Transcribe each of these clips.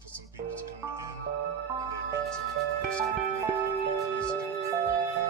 for some people to come in. And in the meantime, I'm just going to play a little bit of music in the background here.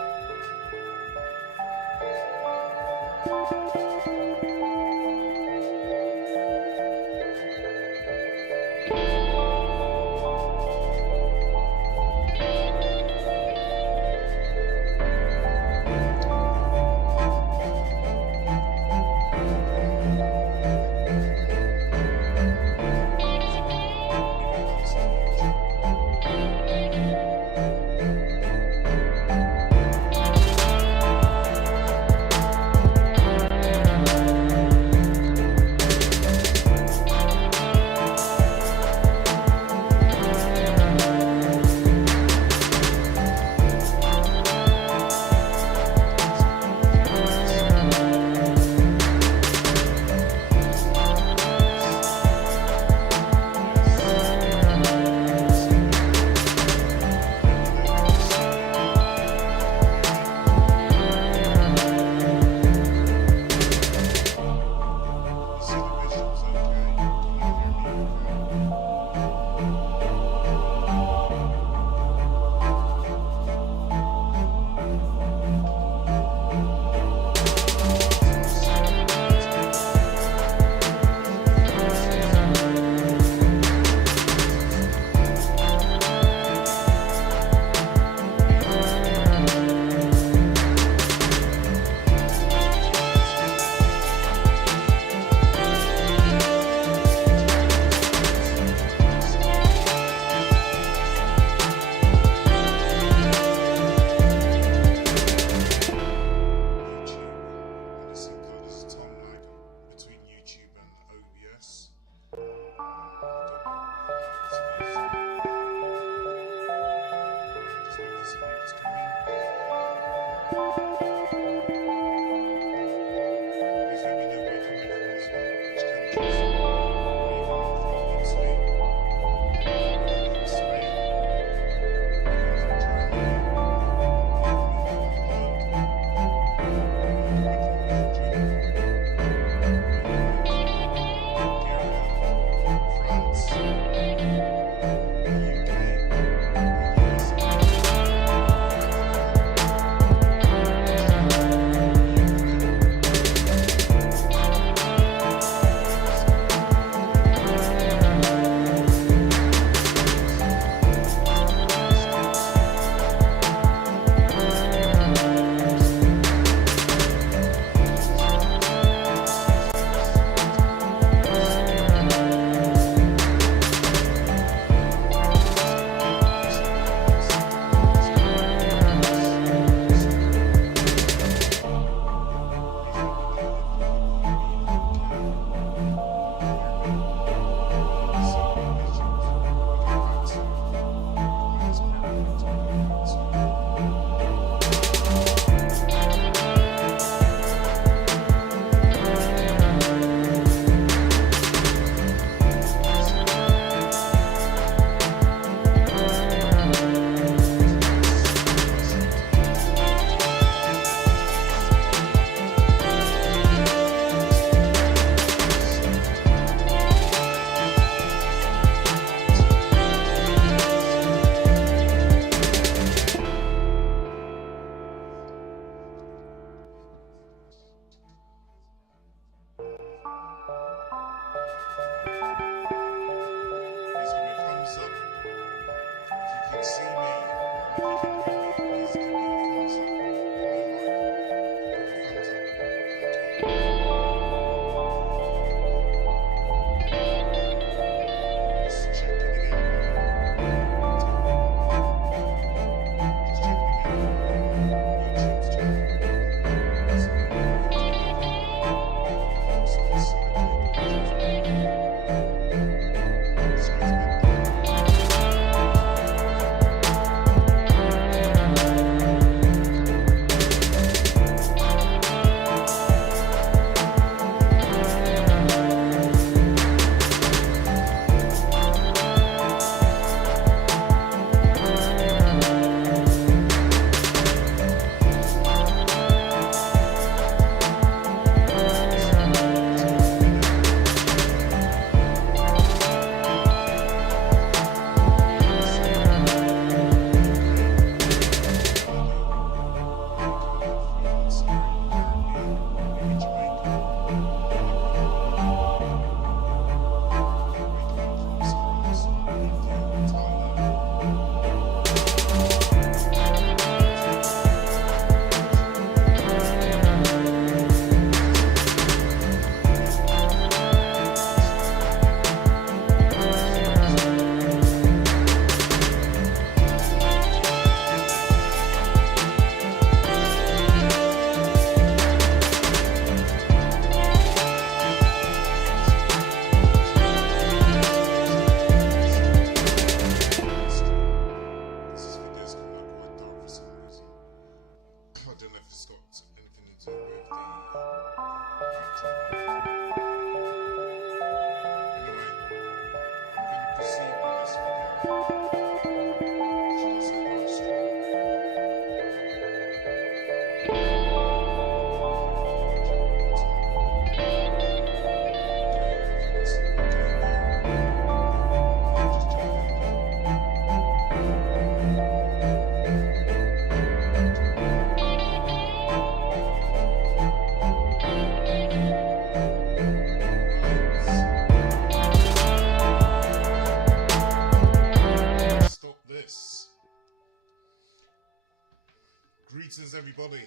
Greetings everybody,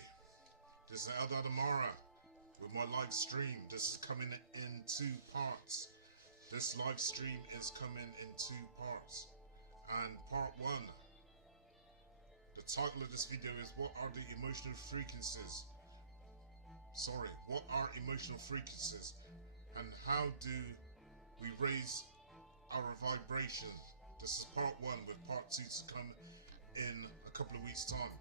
this is Amara with my live stream. This is coming in 2 parts. This live stream is coming in 2 parts. And part 1, the title of this video is what are emotional frequencies and how do we raise our vibration. This is part 1 with part 2 to come in a couple of weeks time.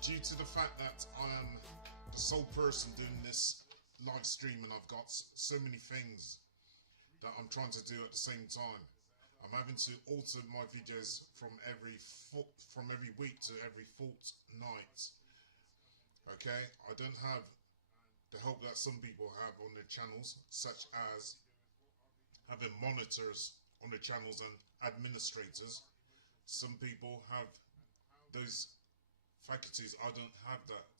Due to the fact that I am the sole person doing this live stream and I've got so many things that I'm trying to do at the same time, I'm having to alter my videos from every week to every fortnight. Okay, I don't have the help that some people have on their channels, such as having monitors on their channels and administrators. Some people have those faculties. I don't have that.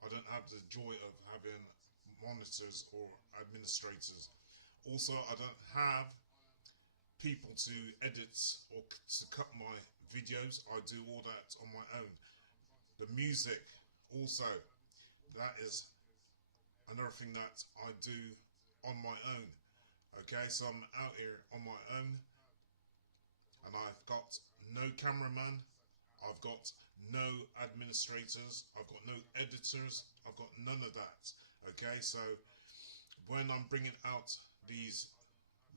I don't have the joy of having monitors or administrators. Also, I don't have people to edit or to cut my videos. I do all that on my own. The music also, that is another thing that I do on my own. Okay, so I'm out here on my own and I've got no cameraman, I've got no administrators, I've got no editors, I've got none of that. Okay, so when I'm bringing out these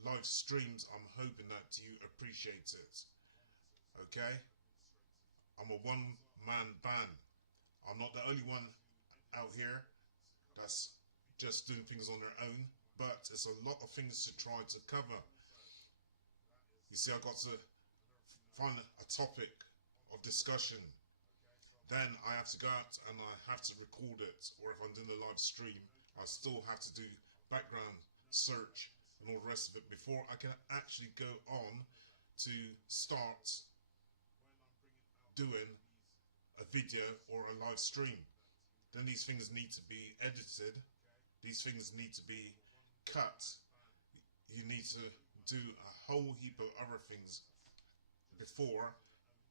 live streams, I'm hoping that you appreciate it. Okay, I'm a one-man band. I'm not the only one out here that's just doing things on their own, but it's a lot of things to try to cover. You see, I've got to find a topic of discussion, then I have to go out and I have to record it, or if I'm doing a live stream I still have to do background search and all the rest of it before I can actually go on to start doing a video or a live stream. Then these things need to be edited, these things need to be cut, you need to do a whole heap of other things before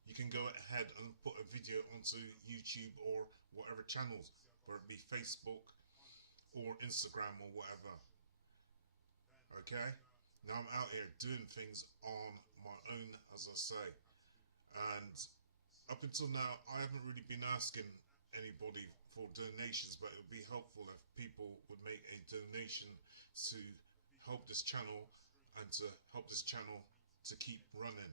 you can go ahead and put a video onto YouTube or whatever channels, whether it be Facebook or Instagram or whatever. Okay, now I'm out here doing things on my own, as I say, and up until now I haven't really been asking anybody for donations, but it would be helpful if people would make a donation to help this channel and to help this channel to keep running.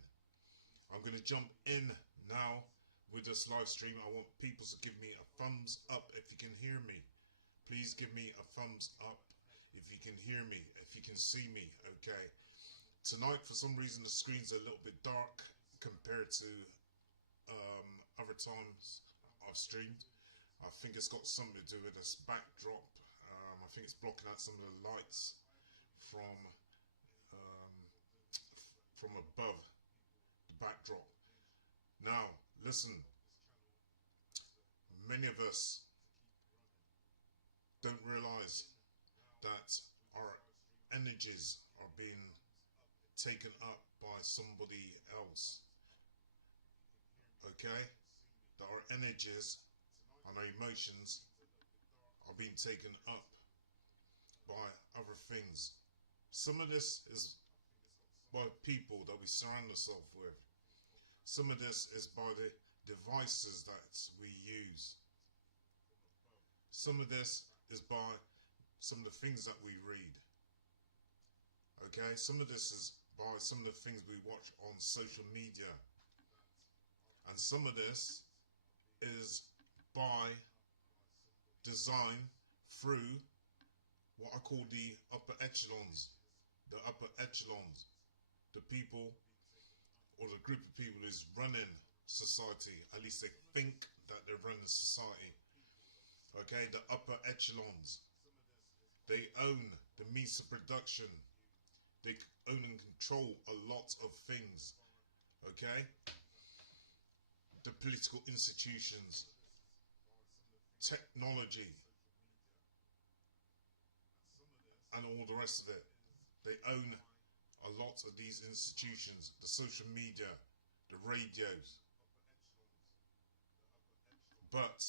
I'm going to jump in now with this live stream. I want people to give me a thumbs up if you can hear me. Please give me a thumbs up if you can hear me, if you can see me. Okay. Tonight, for some reason, the screen's a little bit dark compared to other times I've streamed. I think it's got something to do with this backdrop. I think it's blocking out some of the lights from above the backdrop. Now listen, many of us don't realize that our energies are being taken up by somebody else. Okay, that our energies and our emotions are being taken up by other things. Some of this is by people that we surround ourselves with. Some of this is by the devices that we use. Some of this is by some of the things that we read. Okay, some of this is by some of the things we watch on social media. And some of this is by design through what I call the upper echelons. The upper echelons. The people or the group of people who's running society, at least they think that they're running society. Okay, the upper echelons. They own the means of production. They own and control a lot of things. Okay? The political institutions, technology, and all the rest of it. They own a lot of these institutions, the social media, the radios. But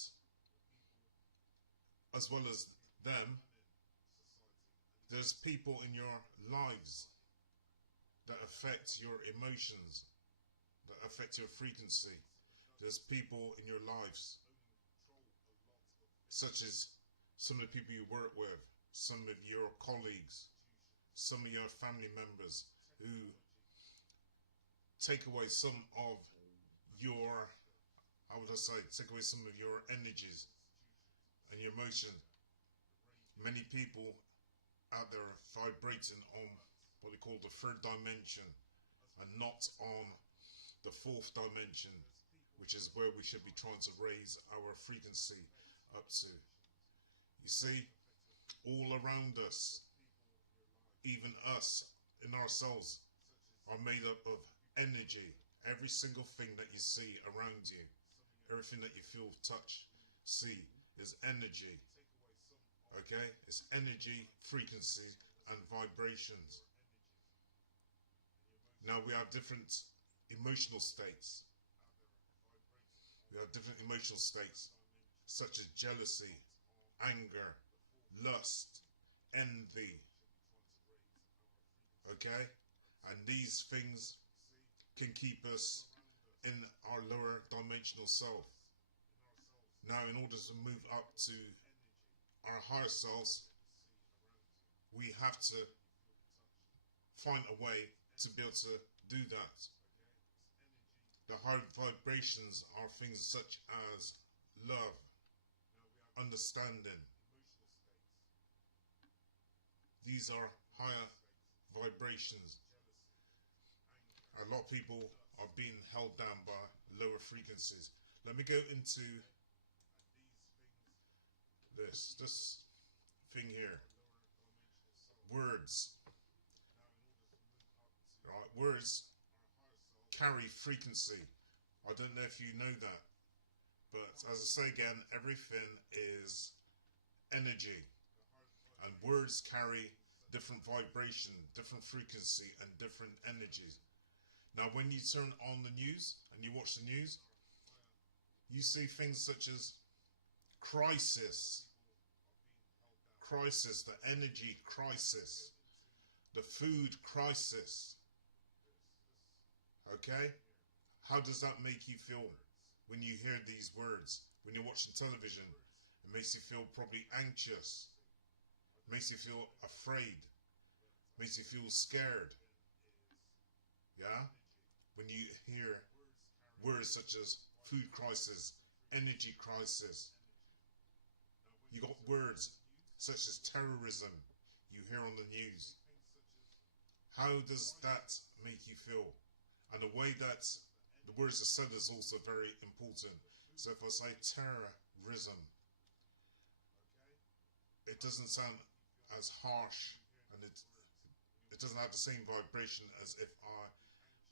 as well as them, there's people in your lives that affect your emotions, that affect your frequency. There's people in your lives, such as some of the people you work with, some of your colleagues, some of your family members, who take away some of your, how would I say, take away some of your energies and your emotion. Many people out there are vibrating on what they call the third dimension and not on the fourth dimension, which is where we should be trying to raise our frequency up to. You see, all around us, even us in ourselves, are made up of energy. Every single thing that you see around you, everything that you feel, touch, see, is energy. Okay? It's energy, frequency, and vibrations. Now we have different emotional states. We have different emotional states, such as jealousy, anger, lust, envy. Okay? And these things can keep us in our lower dimensional self. Now, in order to move up to our higher selves, we have to find a way to be able to do that. The higher vibrations are things such as love, understanding. These are higher vibrations. A lot of people are being held down by lower frequencies. Let me go into this thing here. Words. Right, words carry frequency. I don't know if you know that, but as I say again, everything is energy, and words carry different vibration, different frequency, and different energies. Now, when you turn on the news and you watch the news, you see things such as crisis, the energy crisis, the food crisis. Okay? How does that make you feel when you hear these words? When you're watching television, it makes you feel probably anxious, makes you feel afraid, makes you feel scared. Yeah? When you hear words such as food crisis, energy crisis, you got words such as terrorism you hear on the news. How does that make you feel? And the way that the words are said is also very important. So if I say terrorism, it doesn't sound as harsh, and it doesn't have the same vibration as if I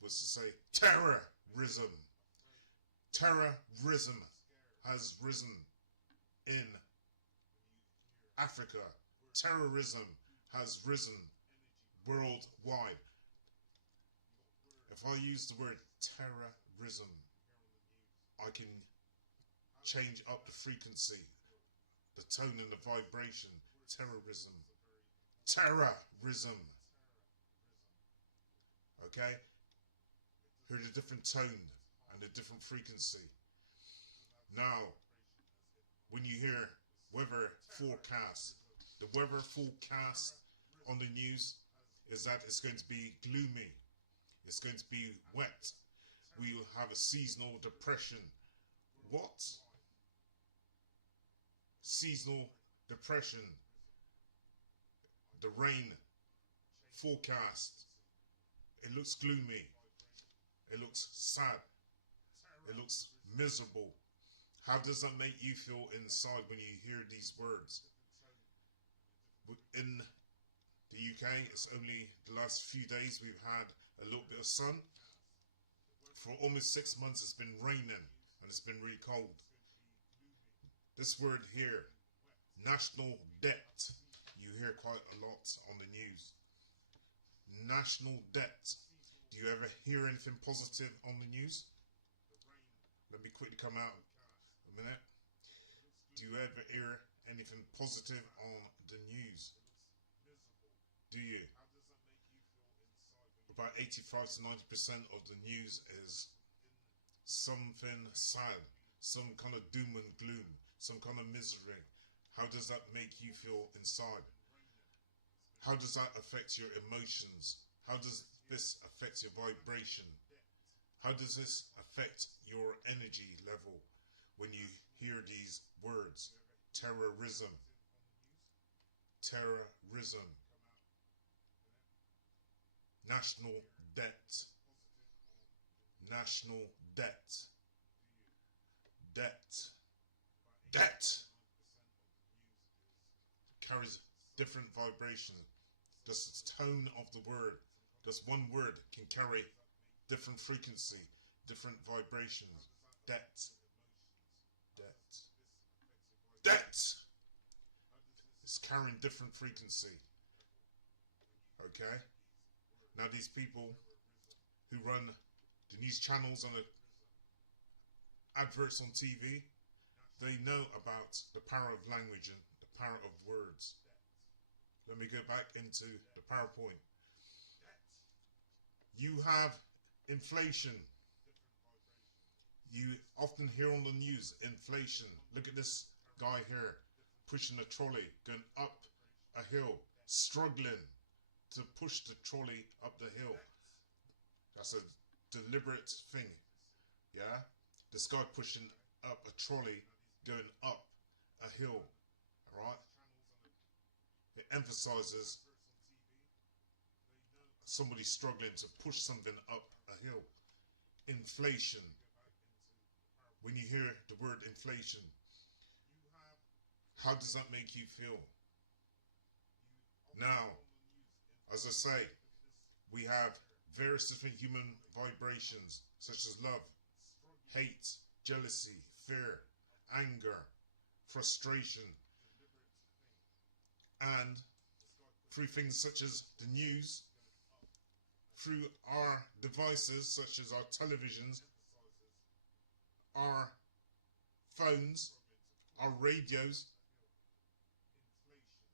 was to say terrorism. Terrorism has risen in Africa. Terrorism has risen worldwide. If I use the word terrorism, I can change up the frequency, the tone and the vibration. Terrorism. Terrorism. Okay? Hear the different tone and the different frequency. Now, when you hear weather forecast, the weather forecast on the news is that it's going to be gloomy. It's going to be wet. We will have a seasonal depression. What? Seasonal depression. The rain forecast. It looks gloomy. It looks sad. It looks miserable. How does that make you feel inside when you hear these words? In the UK, it's only the last few days we've had a little bit of sun. For almost 6 months it's been raining and it's been really cold. This word here, national debt, you hear quite a lot on the news. National debt. Do you ever hear anything positive on the news? Let me quickly come out a minute. Do you ever hear anything positive on the news? Do you? About 85 to 90% of the news is something sad, some kind of doom and gloom, some kind of misery. How does that make you feel inside? How does that affect your emotions? How does this affect your vibration? How does this affect your energy level when you hear these words? Terrorism. Terrorism. National debt. National debt. Debt. Debt carries different vibrations. Just the tone of the word, just one word can carry different frequency, different vibrations. Debt. Debt. Debt is carrying different frequency. Okay? Now these people who run the news channels and the adverts on TV, they know about the power of language and the power of words. Let me go back into the PowerPoint. You have inflation. You often hear on the news, inflation. Look at this guy here, pushing a trolley, going up a hill, struggling to push the trolley up the hill. That's a deliberate thing, yeah? This guy pushing up a trolley, going up a hill, alright? It emphasizes somebody struggling to push something up a hill. Inflation. When you hear the word inflation, how does that make you feel? Now, as I say, we have various different human vibrations, such as love, hate, jealousy, fear, anger, frustration, and through things such as the news, through our devices such as our televisions, our phones, our radios.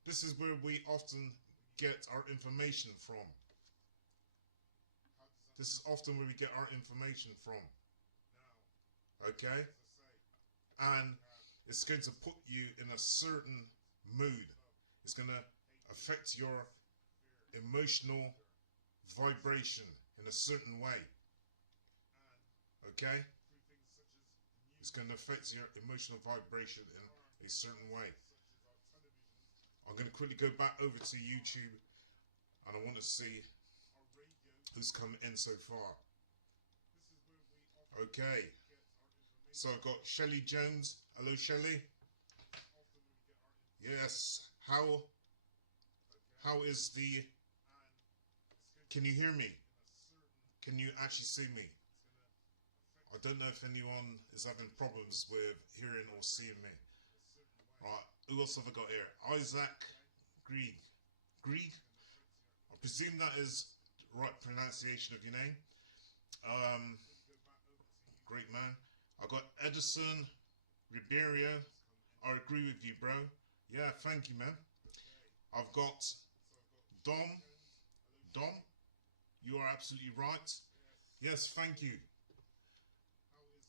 This is where we often get our information from. This is often where we get our information from. Okay? And it's going to put you in a certain mood. It's going to affect your emotional vibration in a certain way. Okay? It's going to affect your emotional vibration in a certain way. I'm going to quickly go back over to YouTube and I want to see who's come in so far. Okay. So I've got Shelley Jones. Hello, Shelley. Yes. How is the... Can you hear me? Can you actually see me? I don't know if anyone is having problems with hearing or seeing me. Right, who else have I got here? Isaac Grieg. Grieg? I presume that is the right pronunciation of your name. Great man. I got Edison Ribeiro. I agree with you, bro. Yeah, thank you, man. I've got Dom. Dom, you are absolutely right. Yes, thank you.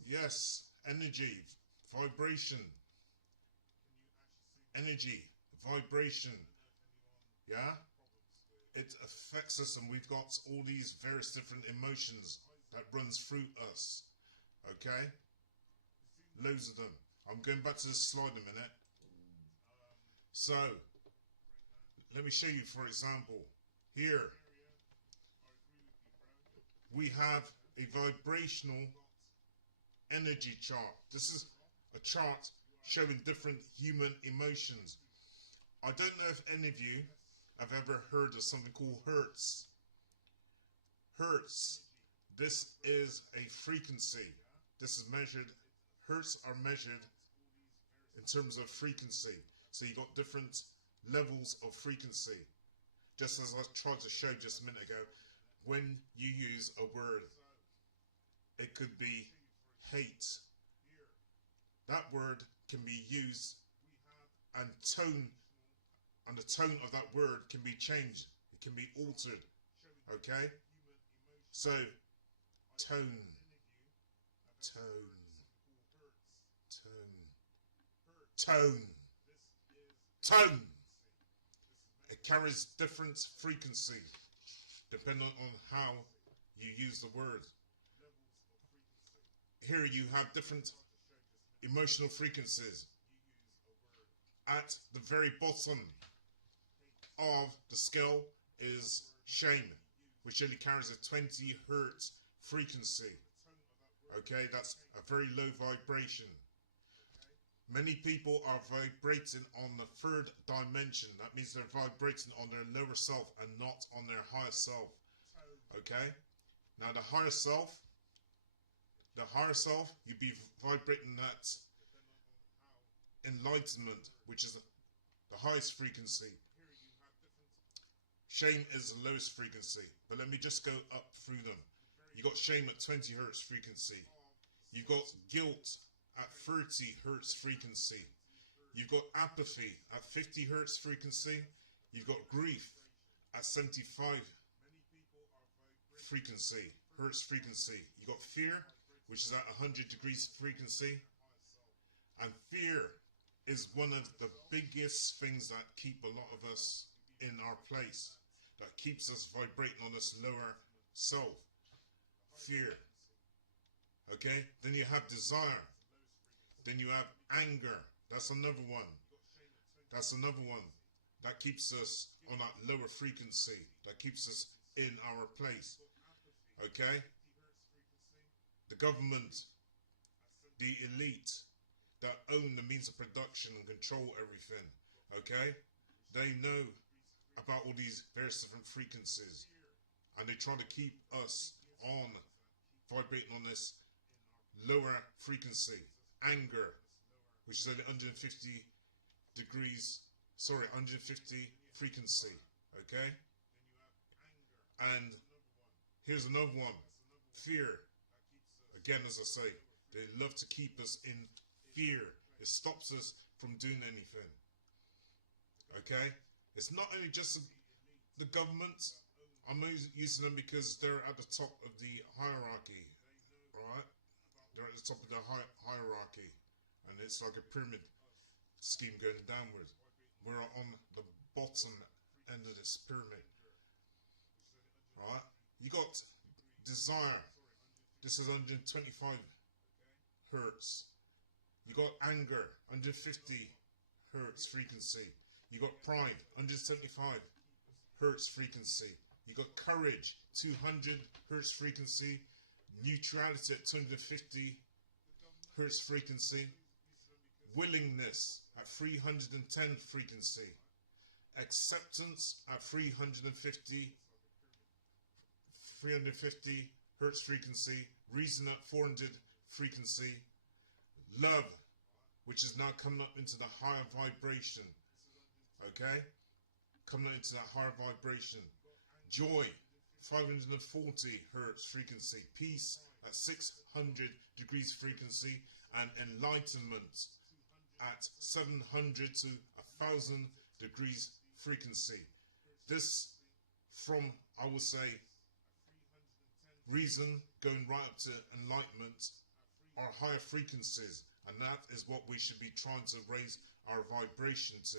Yes, energy, vibration. Energy, vibration. Yeah? It affects us and we've got all these various different emotions that runs through us. Okay? Loads of them. I'm going back to this slide in a minute. So, let me show you, for example, here we have a vibrational energy chart. This is a chart showing different human emotions. I don't know if any of you have ever heard of something called Hertz. Hertz. This is a frequency. This is measured. Hertz are measured in terms of frequency. So you got different levels of frequency. Just as I tried to show just a minute ago, when you use a word, it could be hate. That word can be used and tone, and the tone of that word can be changed. It can be altered. Okay? So, tone, tone, tone, tone. It carries different frequency depending on how you use the word. Here you have different emotional frequencies. At the very bottom of the scale is shame, which only carries a 20 hertz frequency. Okay, that's a very low vibration. Many people are vibrating on the third dimension. That means they're vibrating on their lower self and not on their higher self. Okay? Now the higher self, you'd be vibrating that enlightenment, which is the highest frequency. Shame is the lowest frequency. But let me just go up through them. You got shame at 20 hertz frequency. You've got guilt at 30 hertz frequency. You've got apathy at 50 hertz frequency. You've got grief at 75 hertz frequency. You've got fear, which is at 100 degrees frequency. And fear is one of the biggest things that keep a lot of us in our place, that keeps us vibrating on this lower self. Fear. Okay? Then you have desire. Then you have anger. That's another one. That's another one. That keeps us on that lower frequency. That keeps us in our place. Okay? The government, the elite that own the means of production and control everything. Okay? They know about all these various different frequencies. And they try to keep us on vibrating on this lower frequency. Anger, which is only 150 degrees, 150 frequency, okay? And here's another one, fear. Again, as I say, they love to keep us in fear. It stops us from doing anything, okay? It's not only just the government. I'm using them because they're at the top of the hierarchy, right? They're at the top of the hierarchy, and it's like a pyramid scheme going downward. We're on the bottom end of this pyramid, right? You got desire. This is 125 hertz. You got anger, 150 hertz frequency. You got pride, 175 hertz frequency. You got courage, 200 hertz frequency. Neutrality at 250 hertz frequency. Willingness at 310 frequency. Acceptance at 350 hertz frequency. Reason at 400 frequency. Love, which is now coming up into the higher vibration. Okay? Coming up into that higher vibration. Joy, 540 hertz frequency. Peace at 600 degrees frequency. And enlightenment at 700 to 1000 degrees frequency. This, from, I will say, reason going right up to enlightenment, are higher frequencies, and that is what we should be trying to raise our vibration to.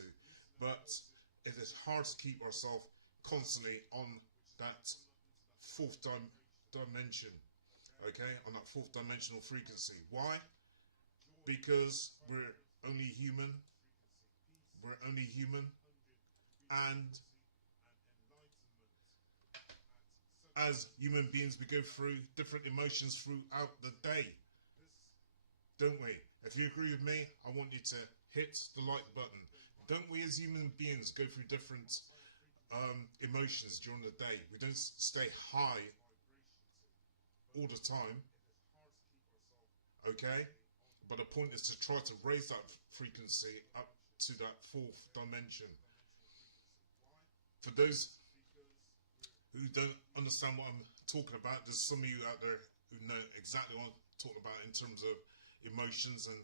But it is hard to keep ourselves constantly on that fourth dimension, okay, on that fourth dimensional frequency. Why? Because we're only human. We're only human, and as human beings, we go through different emotions throughout the day, don't we? If you agree with me, I want you to hit the like button. Don't we as human beings go through different emotions during the day? We don't stay high all the time, okay? But the point is to try to raise that frequency up to that fourth dimension. For those who don't understand what I'm talking about, there's some of you out there who know exactly what I'm talking about in terms of emotions and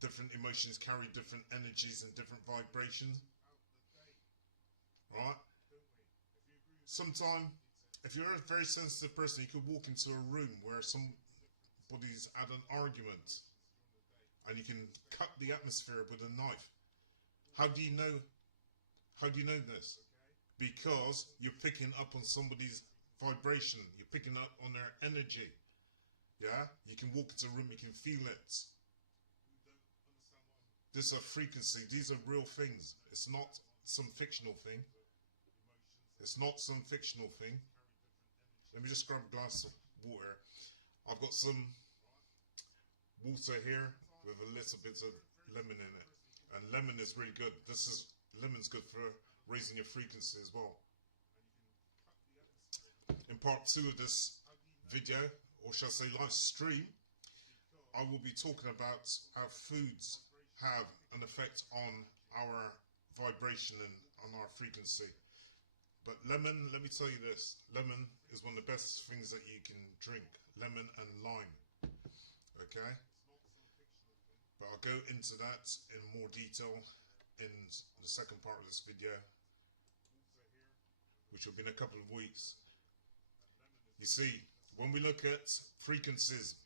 different emotions carry different energies and different vibrations, right? Sometimes, if you're a very sensitive person, you could walk into a room where somebody's had an argument, and you can cut the atmosphere with a knife. How do you know? How do you know this? Because you're picking up on somebody's vibration. You're picking up on their energy. Yeah? You can walk into a room, you can feel it. This is a frequency. These are real things. It's not some fictional thing. It's not some fictional thing. Let me just grab a glass of water. I've got some water here with a little bit of lemon in it. And lemon is really good. Lemon's good for raising your frequency as well. In part 2 of this video, or shall I say live stream, I will be talking about how foods have an effect on our vibration and on our frequency. But lemon, let me tell you this, lemon is one of the best things that you can drink. Lemon and lime. Okay? But I'll go into that in more detail in the second part of this video, which will be in a couple of weeks. You see, when we look at frequencies,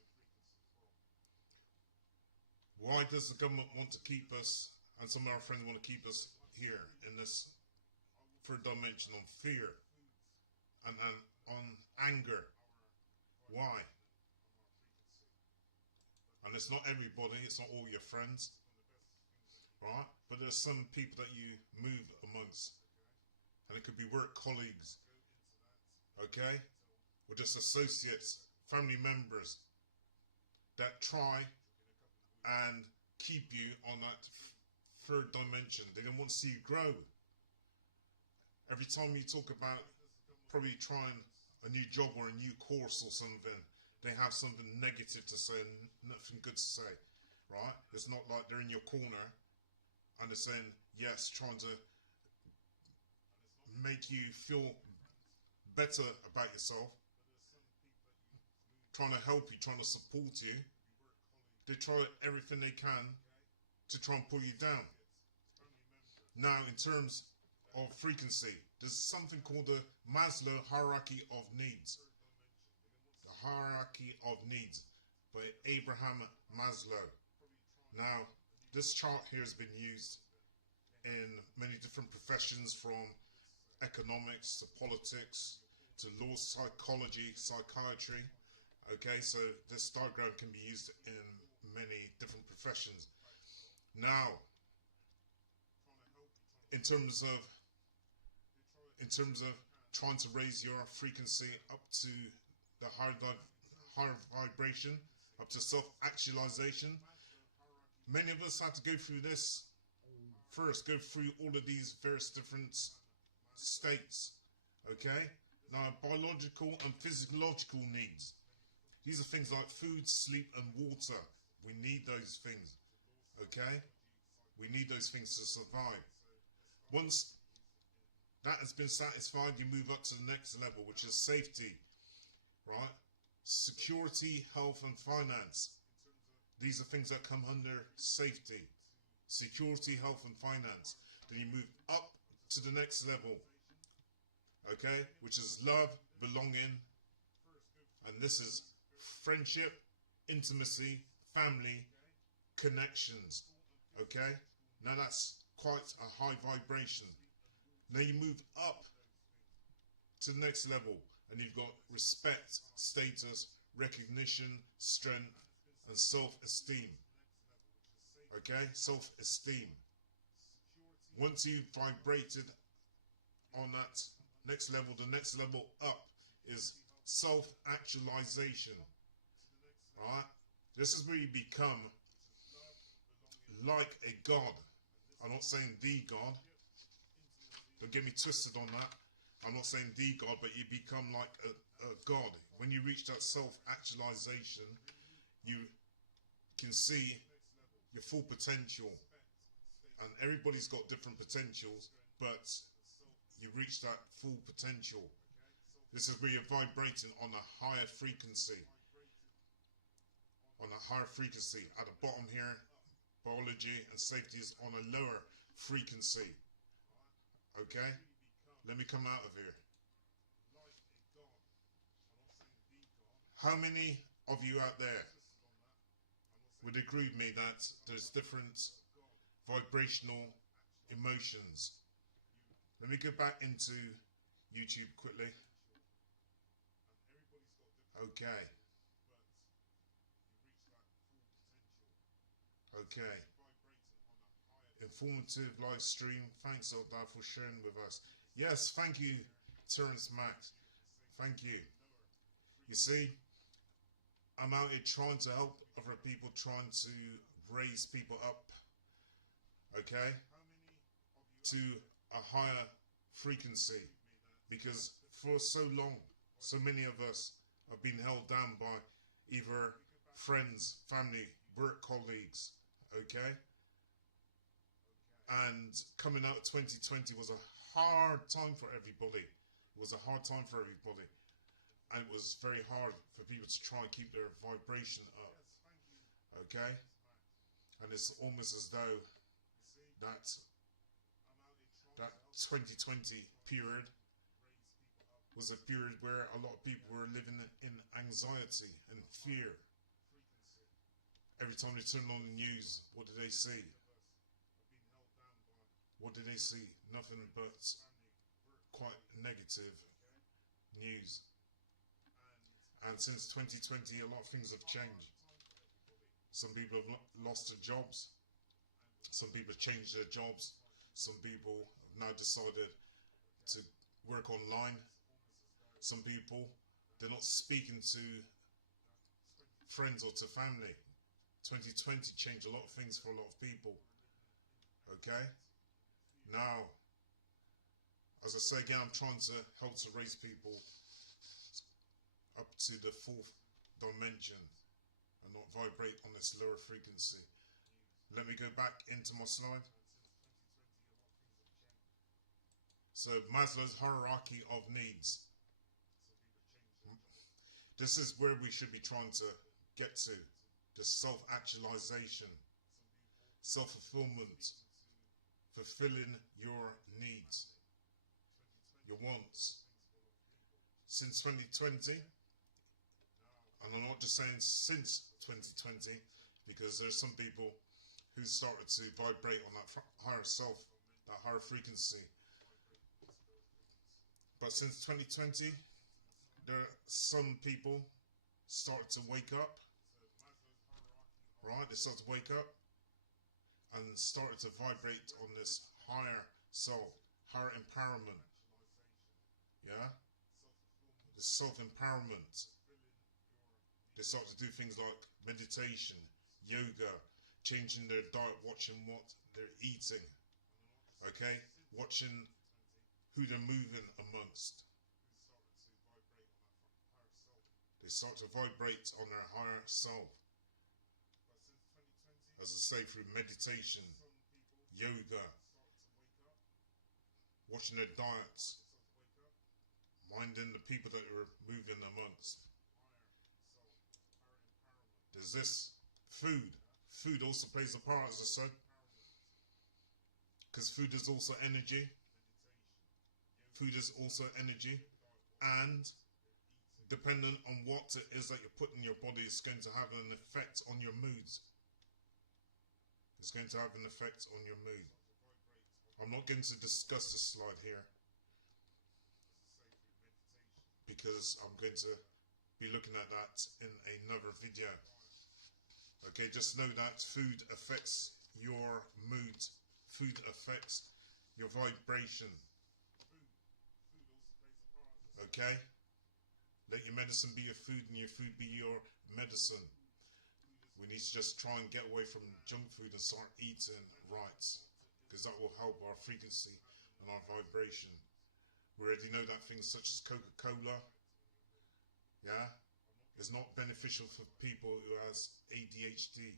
why does the government want to keep us, and some of our friends want to keep us here in this third dimension on fear and on anger? Why? And it's not everybody, it's not all your friends, right? But there's some people that you move amongst, and it could be work colleagues, okay? Or just associates, family members that try and keep you on that third dimension. They don't want to see you grow. Every time you talk about probably trying a new job or a new course or something, they have something negative to say and nothing good to say, right? It's not like they're in your corner and they're saying yes, trying to make you feel better about yourself, trying to help you, trying to support you. They try everything they can to try and pull you down. Now, in terms of frequency, there's something called the Maslow hierarchy of needs. The hierarchy of needs by Abraham Maslow. Now, this chart here has been used in many different professions, from economics to politics to law, psychology, psychiatry. Okay, so this diagram can be used in many different professions. Now, in terms of trying to raise your frequency up to the higher vibration, up to self-actualization, many of us have to go through this first, go through all of these various different states. Okay, now biological and physiological needs. These are things like food, sleep and water. We need those things, okay? We need those things to survive. Once that has been satisfied, you move up to the next level, which is safety, right? Security, health and finance. These are things that come under safety. Security, health and finance. Then you move up to the next level, okay? Which is love, belonging, and this is friendship, intimacy, family, connections. Okay? Now that's quite a high vibration. Now you move up to the next level and you've got respect, status, recognition, strength and self-esteem. Okay? Self-esteem. Once you've vibrated on that next level, the next level up is self-actualization. Right? This is where you become like a god. I'm not saying the god. Don't get me twisted on that. I'm not saying the god, but you become like a god. When you reach that self-actualization, you can see your full potential. And everybody's got different potentials, but you reach that full potential. This is where you're vibrating on a higher frequency. On a higher frequency. At the bottom here, biology and safety is on a lower frequency. Okay? Let me come out of here. How many of you out there would agree with me that there's different vibrational emotions? Let me go back into YouTube quickly. Okay. Okay. Informative live stream. Thanks, Eldad, for sharing with us. Yes, thank you, Terrence Max. Thank you. You see, I'm out here trying to help other people, trying to raise people up, okay, to a higher frequency. Because for so long, so many of us have been held down by either friends, family, work colleagues, okay? And coming out of 2020 was a hard time for everybody. It was a hard time for everybody. And it was very hard for people to try and keep their vibration up, okay? And it's almost as though that 2020 period was a period where a lot of people were living in anxiety and fear. Every time they turned on the news, what did they see? What did they see? Nothing but quite negative news. And since 2020, a lot of things have changed. Some people have lost their jobs. Some people have changed their jobs. Some people have now decided to work online. Some people, they're not speaking to friends or to family. 2020 changed a lot of things for a lot of people. Okay? Now, as I say again, I'm trying to help to raise people up to the fourth dimension and not vibrate on this lower frequency. Let me go back into my slide. So Maslow's hierarchy of needs. This is where we should be trying to get to. The self-actualization, self-fulfillment, fulfilling your needs, your wants. Since 2020, and I'm not just saying since 2020, because there's some people who started to vibrate on that higher self, that higher frequency. But since 2020, there are some people started to wake up, right? They started to wake up and started to vibrate on this higher self, higher empowerment. Yeah? The self-empowerment. They start to do things like meditation, yoga, changing their diet, watching what they're eating, okay? Watching who they're moving amongst. They start to vibrate on their higher self. As I say, through meditation, yoga, watching their diets, minding the people that they're moving amongst. There's this food. Food also plays a part, as I said, because food is also energy. Food is also energy, and depending on what it is that you're putting in your body, it's going to have an effect on your moods. It's going to have an effect on your mood. I'm not going to discuss this slide here because I'm going to be looking at that in another video. Okay, just know that food affects your mood. Food affects your vibration. Okay? Let your medicine be your food and your food be your medicine. We need to just try and get away from junk food and start eating right, because that will help our frequency and our vibration. We already know that things such as Coca-Cola, yeah, is not beneficial for people who has ADHD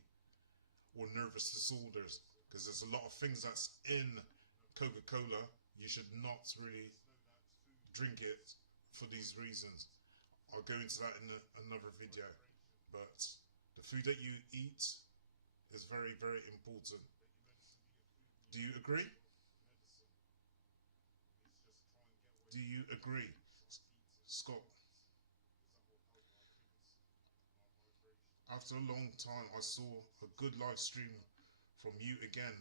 or nervous disorders, because there's a lot of things that's in Coca-Cola. You should not really drink it for these reasons. I'll go into that in another video, but the food that you eat is very, very important. Do you agree? Do you agree, Scott? After a long time, I saw a good live stream from you again.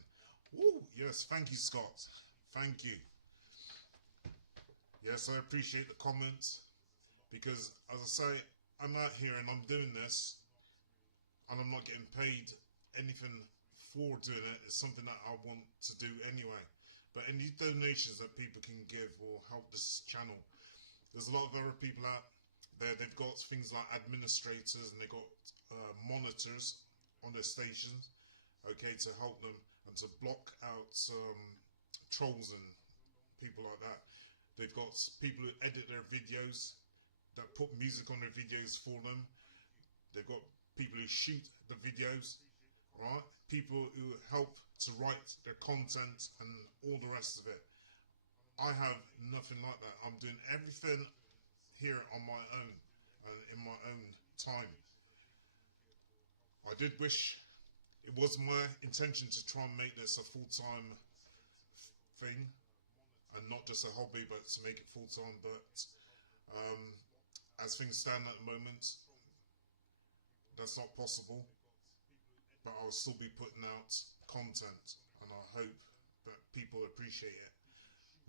Woo! Yes, thank you, Scott. Thank you. Yes, I appreciate the comments because, as I say, I'm out here and I'm doing this and I'm not getting paid anything for doing it. It's something that I want to do anyway. But any donations that people can give will help this channel. There's a lot of other people out there. They've got things like administrators and they've got monitors on their stations, okay, to help them and to block out trolls and people like that. They've got people who edit their videos, that put music on their videos for them. They've got people who shoot the videos, right? People who help to write their content and all the rest of it. I have nothing like that. I'm doing everything here on my own and in my own time. I did wish it was my intention to try and make this a full-time thing and not just a hobby, but to make it full-time. But as things stand at the moment, that's not possible. But I'll still be putting out content and I hope that people appreciate it.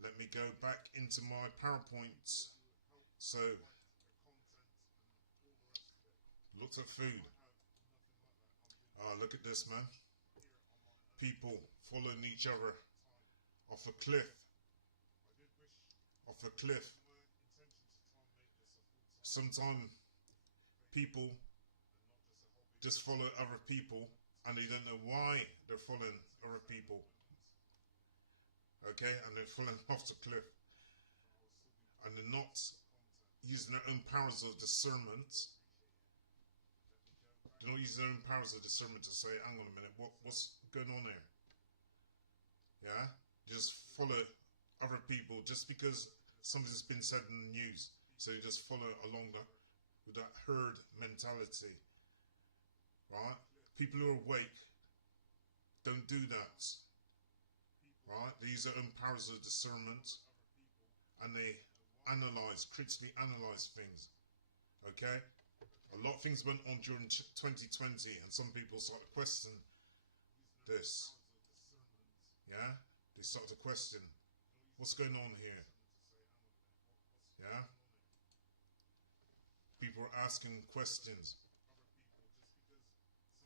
Let me go back into my PowerPoint. So, looked at food. Look at this, man. People following each other off a cliff. Off a cliff. Sometimes people just follow other people and they don't know why they're following other people. Okay, and they're falling off the cliff. And they're not using their own powers of discernment. They're not using their own powers of discernment to say, hang on a minute, what's going on here? Yeah? You just follow other people just because something's been said in the news. So you just follow along with that herd mentality. Right? People who are awake don't do that. Right? They use their own powers of discernment and they critically analyze things. Okay? A lot of things went on during 2020 and some people started to question this. Yeah? They started to question what's going on here. Yeah? People are asking questions.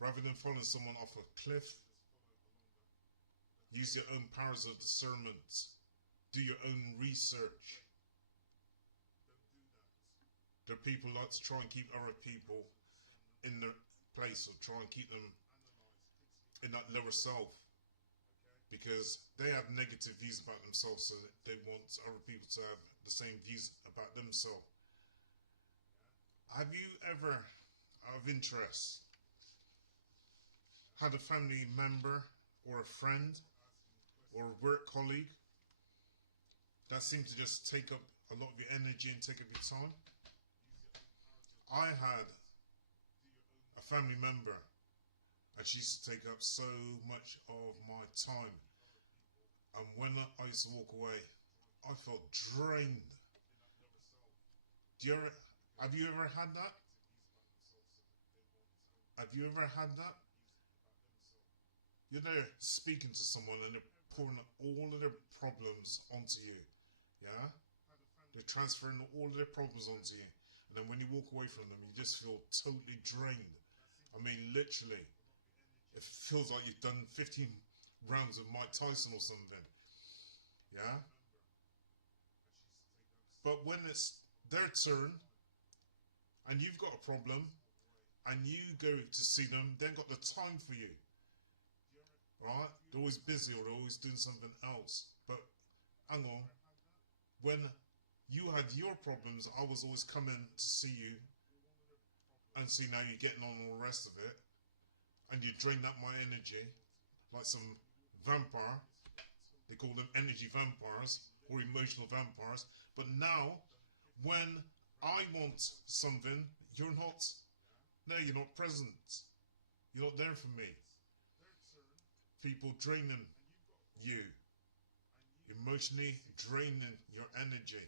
Rather than following someone off a cliff, use your own powers of discernment. Do your own research. There are people who like to try and keep other people in their place or try and keep them in that lower self because they have negative views about themselves, so they want other people to have the same views about themselves. Have you ever, out of interest, had a family member or a friend or a work colleague that seemed to just take up a lot of your energy and take up your time? I had a family member and she used to take up so much of my time, and when I used to walk away I felt drained. Have you ever had that? Have you ever had that? You're there speaking to someone and they're pouring all of their problems onto you. Yeah? They're transferring all of their problems onto you. And then when you walk away from them, you just feel totally drained. I mean, literally. It feels like you've done 15 rounds of Mike Tyson or something. Yeah? But when it's their turn, and you've got a problem, and you go to see them, they ain't got the time for you. Right? They're always busy or they're always doing something else. But hang on, when you had your problems, I was always coming to see you and see now you're getting on all the rest of it, and you drained up my energy like some vampire. They call them energy vampires or emotional vampires. But now when I want something, you're not present. You're not there for me. people draining you, emotionally draining your energy.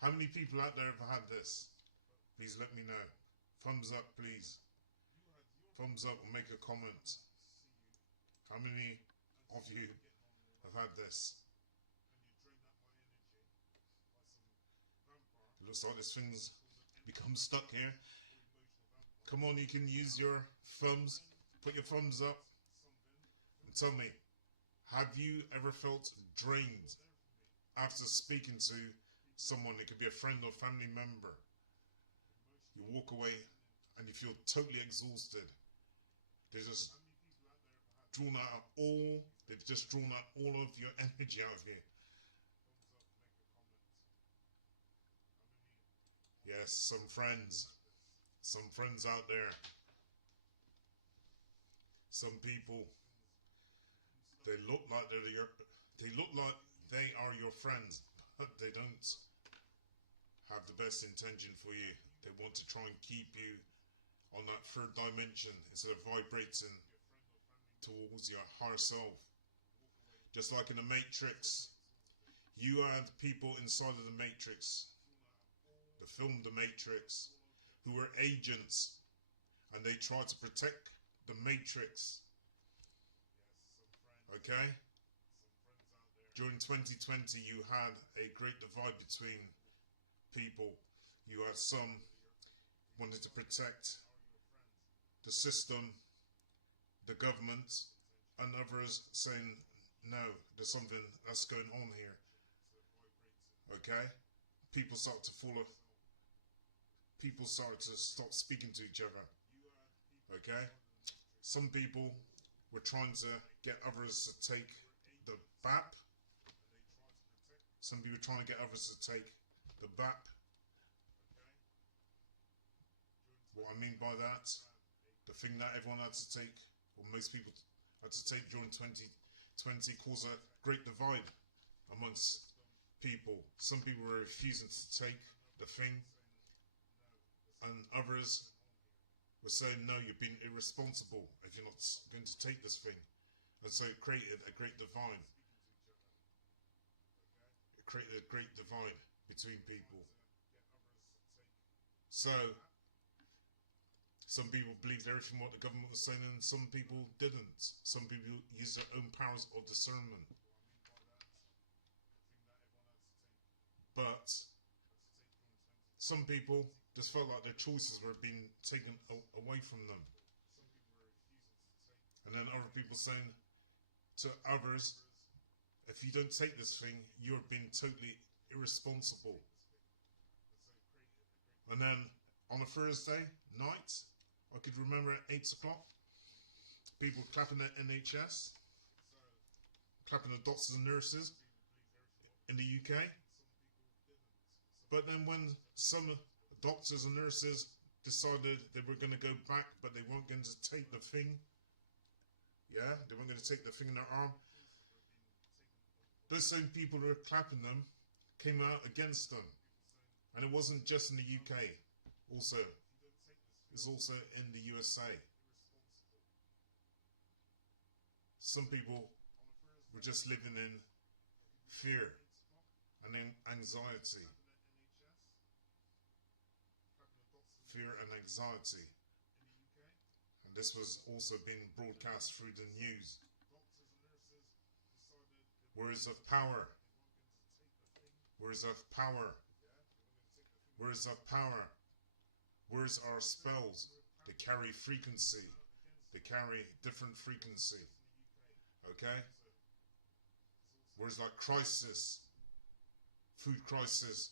How many people out there have had this? Please let me know. Thumbs up, please. Thumbs up and make a comment. How many of you have had this? It looks like this thing's become stuck here. Come on, you can use your thumbs. Put your thumbs up and tell me, have you ever felt drained after speaking to someone? It could be a friend or family member. You walk away and you feel totally exhausted. They've just drawn out all of your energy out of you. Yes, some friends out there. Some people, they look like they are your friends, but they don't have the best intention for you. They want to try and keep you on that third dimension instead of vibrating towards your higher self. Just like in the Matrix, you had people inside of the Matrix, the film The Matrix, who were agents, and they tried to protect the Matrix. Okay? During 2020, you had a great divide between people. You had some wanting to protect the system, the government, and others saying, no, there's something that's going on here. Okay? People started to stop speaking to each other. Okay? Some people were trying to get others to take the BAP. Some people were trying to get others to take the BAP. What I mean by that, the thing that everyone had to take, or most people had to take during 2020, caused a great divide amongst people. Some people were refusing to take the thing, and others were saying, no, you're being irresponsible if you're not going to take this thing. And so it created a great divide. It created a great divide between people. So some people believed everything what the government was saying, and some people didn't. Some people used their own powers of discernment. But some people just felt like their choices were being taken away from them. And then other people saying to others, if you don't take this thing, you're being totally irresponsible. And then on a Thursday night, I could remember at 8 o'clock, people clapping at NHS, clapping the doctors and nurses in the UK. But then when some doctors and nurses decided they were going to go back, but they weren't going to take the thing, they weren't going to take the thing in their arm, those same people who were clapping them came out against them. And it wasn't just in the UK, also. It's also in the USA. Some people were just living in fear and anxiety. Fear and anxiety. And this was also being broadcast through the news. Words of power. Words of power. Words of power. Words are spells. They carry frequency. They carry different frequency. Okay? Words like crisis, food crisis,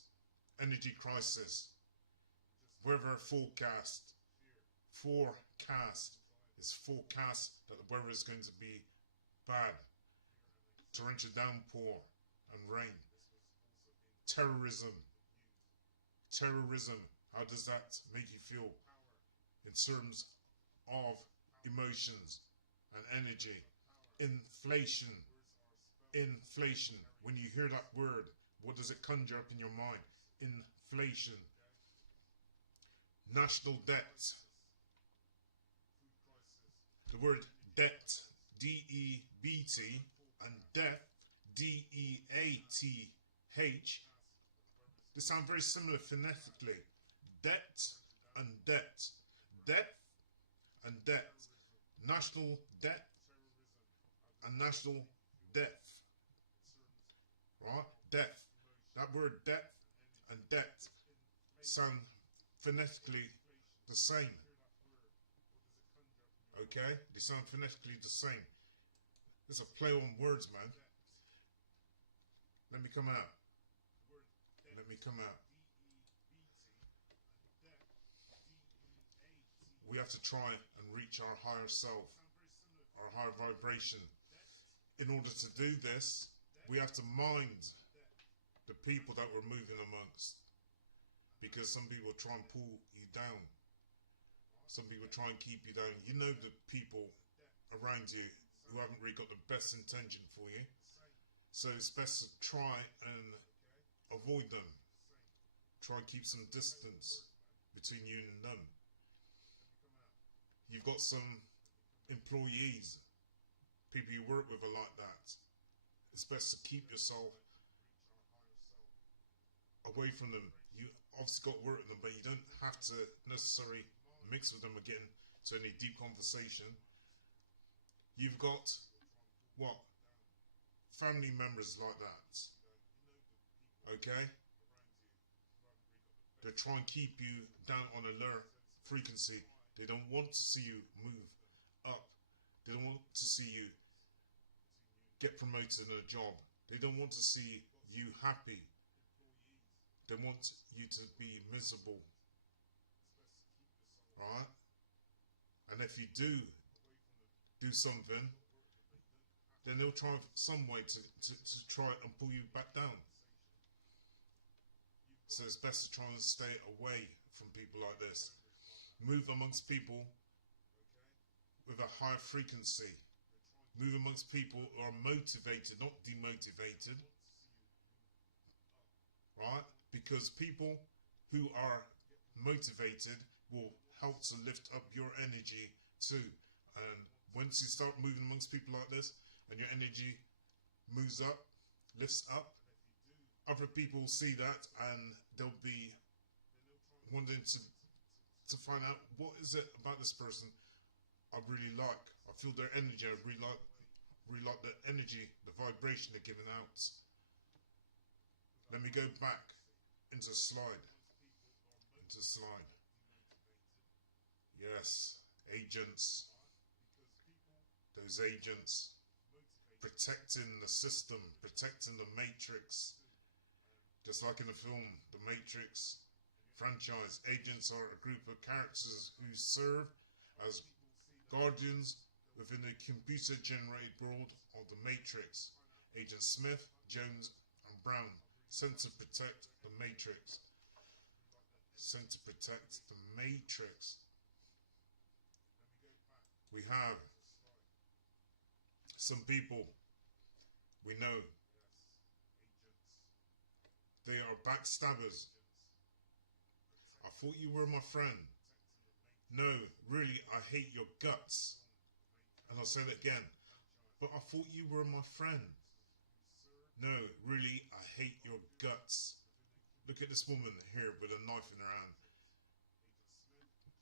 energy crisis, weather forecast. Forecast is forecast that the weather is going to be bad. Torrential downpour and rain. Terrorism. Terrorism. How does that make you feel in terms of emotions and energy? Inflation. Inflation. When you hear that word, what does it conjure up in your mind? Inflation. National debt. The word debt, D-E-B-T, and death, D-E-A-T-H. They sound very similar phonetically. Debt and debt. Death and debt. National debt and national death. Right? Death. That word death and debt sound phonetically the same. Okay? They sound phonetically the same. It's a play on words, man. Let me come out. Let me come out. We have to try and reach our higher self, our higher vibration. In order to do this, we have to mind the people that we're moving amongst. Because some people try and pull you down. Some people try and keep you down. You know the people around you who haven't really got the best intention for you. So it's best to try and avoid them. Try and keep some distance between you and them. You've got some employees, people you work with are like that. It's best to keep yourself away from them. You obviously got to work with them, but you don't have to necessarily mix with them or get into any deep conversation. You've got, what? Family members like that. Okay? They try and keep you down on a lower frequency. They don't want to see you move up. They don't want to see you get promoted in a job. They don't want to see you happy. They want you to be miserable. Right? And if you do something, then they'll try some way to try and pull you back down. So it's best to try and stay away from people like this. Move amongst people with a higher frequency. Move amongst people who are motivated, not demotivated. Right? Because people who are motivated will help to lift up your energy too. And once you start moving amongst people like this, and your energy moves up, lifts up, other people see that and they'll be wanting to find out, what is it about this person I really like. I feel their energy. I really like the energy, the vibration they're giving out. Let me go back into slide. Into slide. Yes, agents. Those agents protecting the system, protecting the matrix. Just like in the film, The Matrix franchise, agents are a group of characters who serve as guardians within the computer-generated world of the Matrix. Agent Smith, Jones, and Brown, sent to protect the Matrix. Sent to protect the Matrix. We have some people we know. They are backstabbers. I thought you were my friend. No, really, I hate your guts. And I'll say that again. But I thought you were my friend. No, really, I hate your guts. Look at this woman here with a knife in her hand.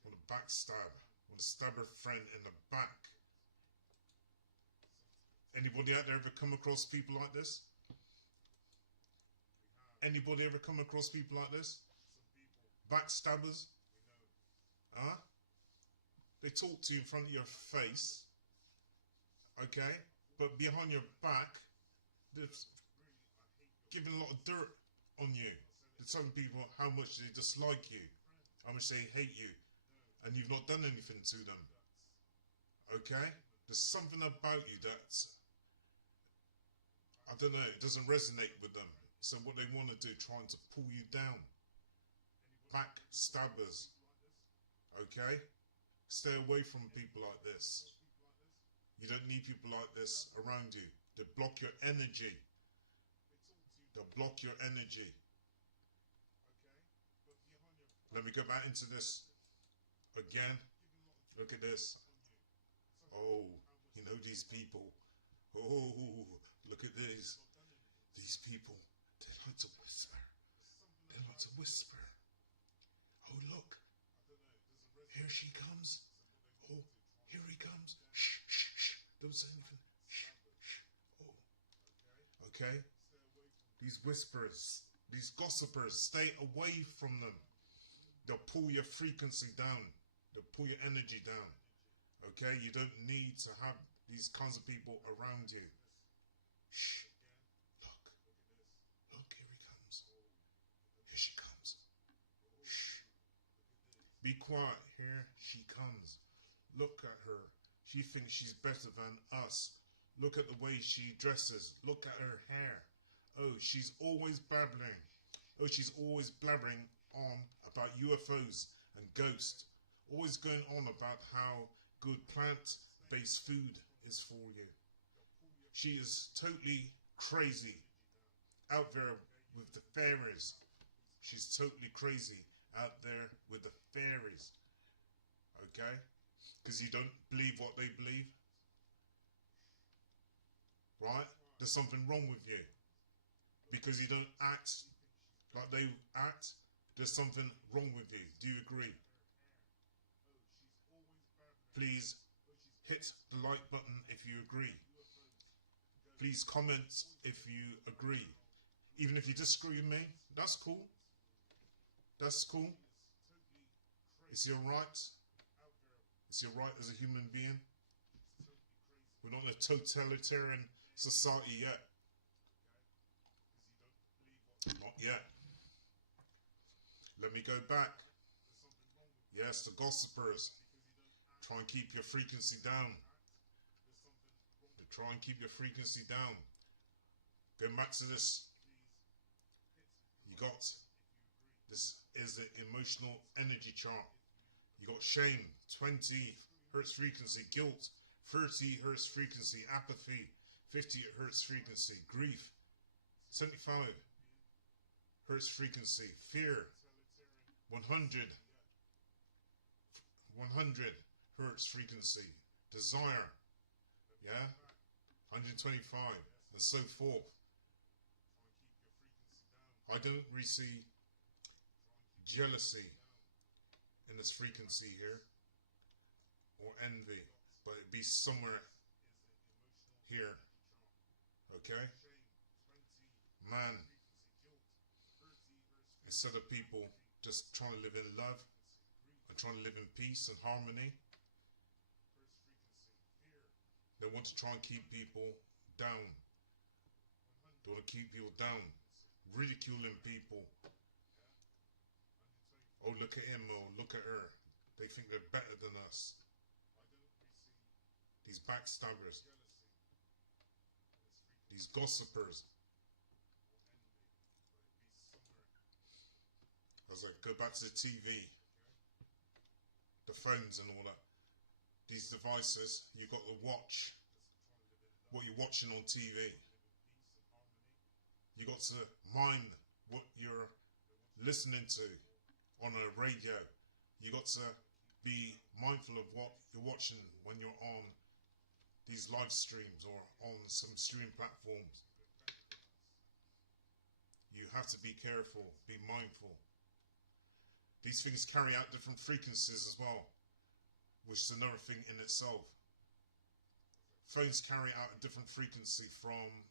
Want to backstab. Want to stab her friend in the back. Anybody out there ever come across people like this? Anybody ever come across people like this? Backstabbers? Huh? They talk to you in front of your face. Okay? But behind your back, they're giving a lot of dirt on you. They're telling people how much they dislike you. How much they hate you. And you've not done anything to them. Okay? There's something about you that, I don't know, it doesn't resonate with them. So what they want to do, trying to pull you down. Backstabbers. Okay? Stay away from people like this. You don't need people like this around you. They block your energy. They'll block your energy. Let me go back into this again. Look at this. Oh, You know these people. Oh, look at these. These people, they like to whisper. They like to whisper. Oh, look. Here she comes. Oh, here he comes. Shh, shh, shh. Don't say anything. Shh, shh. Oh. Okay? These whisperers, these gossipers, stay away from them. They'll pull your frequency down. They'll pull your energy down. Okay? You don't need to have these kinds of people around you. Shh. Look. Look, here he comes. Here she comes. Shh. Be quiet. Here she comes. Look at her. She thinks she's better than us. Look at the way she dresses. Look at her hair. Oh, she's always babbling. Oh, she's always blabbering on about UFOs and ghosts. Always going on about how good plant-based food is for you. She is totally crazy out there with the fairies. She's totally crazy out there with the fairies. Okay? Because you don't believe what they believe. Right? There's something wrong with you. Because you don't act like they act. There's something wrong with you. Do you agree? Please hit the like button if you agree. Please comment if you agree. Even if you disagree with me, that's cool. That's cool. It's your right. It's your right as a human being. We're not in a totalitarian society yet. Not yet. Let me go back. Yes, the gossipers. Try and keep your frequency down. They try and keep your frequency down. Going back to this. You got, this is the emotional energy chart. You got shame, 20 hertz frequency, guilt, 30 hertz frequency, apathy, 50 hertz frequency, grief, 75 hertz frequency, fear, 100 hertz frequency, desire, yeah, 125, and so forth. I don't really see jealousy in this frequency here, or envy, but it'd be somewhere here. Okay? Man, instead of people just trying to live in love and trying to live in peace and harmony, they want to try and keep people down. They want to keep people down, ridiculing people. Oh, look at him, oh, look at her. They think they're better than us. These backstabbers. These gossipers. As I go back to the TV, the phones and all that. These devices, you've got to watch what you're watching on TV. You got to mind what you're listening to on a radio. You got to be mindful of what you're watching when you're on these live streams or on some streaming platforms. You have to be careful, be mindful. These things carry out different frequencies as well, which is another thing in itself. Phones carry out a different frequency from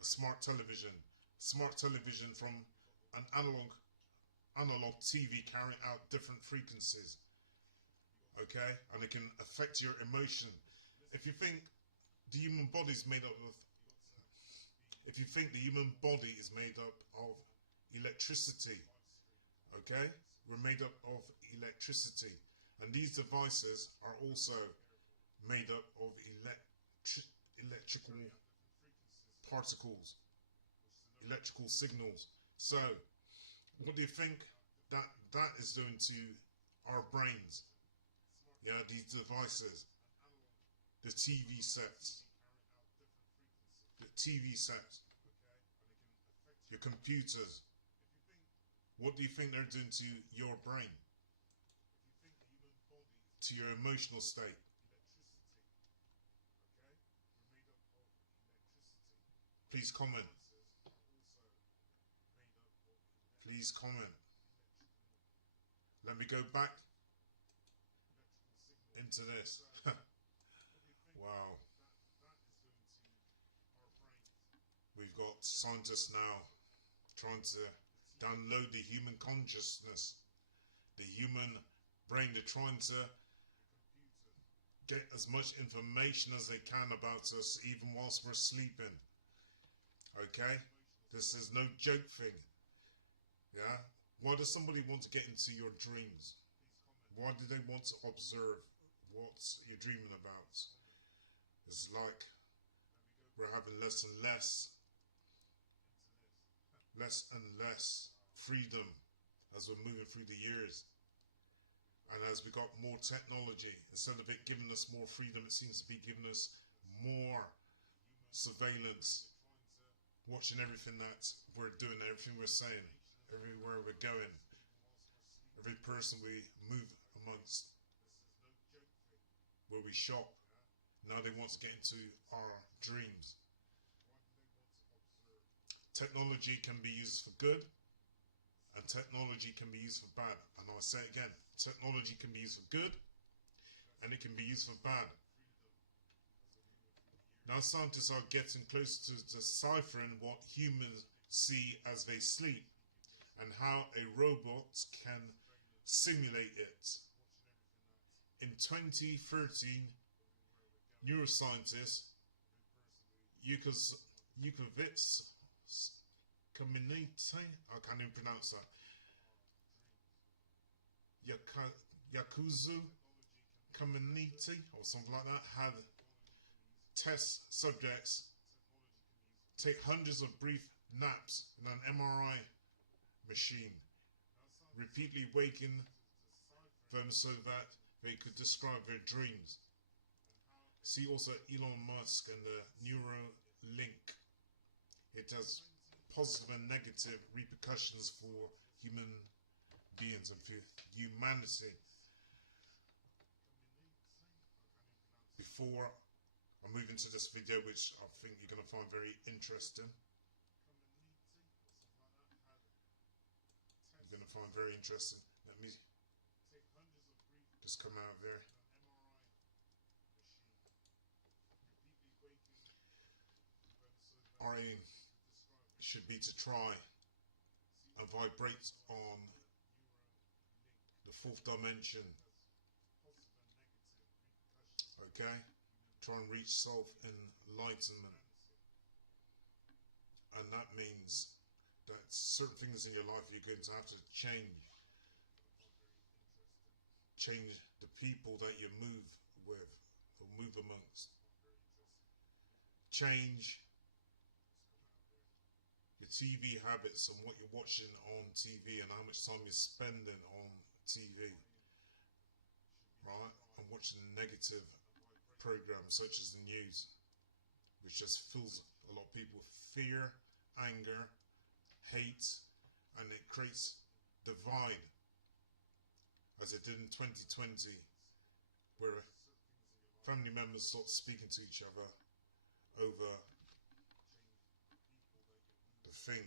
a smart television. Smart television from an analog TV carrying out different frequencies. Okay? And it can affect your emotion. If you think the human body is made up of electricity, okay? We're made up of electricity. And these devices are also made up of electrical particles, electrical signals. So, what do you think that is doing to our brains? Yeah, these devices, the TV sets, your computers. What do you think they're doing to your brain? To your emotional state? Please comment. Please comment. Let me go back into this. Wow. We've got scientists now trying to download the human consciousness, the human brain. They're trying to get as much information as they can about us even whilst we're sleeping. Okay? This is no joke thing. Yeah? Why does somebody want to get into your dreams? Why do they want to observe what you're dreaming about? It's like we're having less and less freedom as we're moving through the years. And as we got more technology, instead of it giving us more freedom, it seems to be giving us more surveillance, watching everything that we're doing, everything we're saying, everywhere we're going, every person we move amongst, where we shop. Now they want to get into our dreams. Technology can be used for good, and technology can be used for bad. And I'll say it again, technology can be used for good, and it can be used for bad. Now scientists are getting close to deciphering what humans see as they sleep, and how a robot can simulate it. In 2013, neuroscientist Yukovitz community, I can't even pronounce that, Yakuzu community or something like that, had test subjects take hundreds of brief naps in an MRI machine, repeatedly waking them so that they could describe their dreams. See also Elon Musk and the Neuralink. It has positive and negative repercussions for human beings and for humanity. Before I move into this video, which I think you're going to find very interesting, let me just come out there. Our aim should be to try and vibrate on the fourth dimension. Okay? Try and reach self-enlightenment. And that means that certain things in your life you're going to have to change. Change the people that you move with or move amongst. Change your TV habits and what you're watching on TV and how much time you're spending on TV. Right? And watching negative programs such as the news, which just fills a lot of people with fear, anger, hate, and it creates divide, as it did in 2020, where family members start speaking to each other over the thing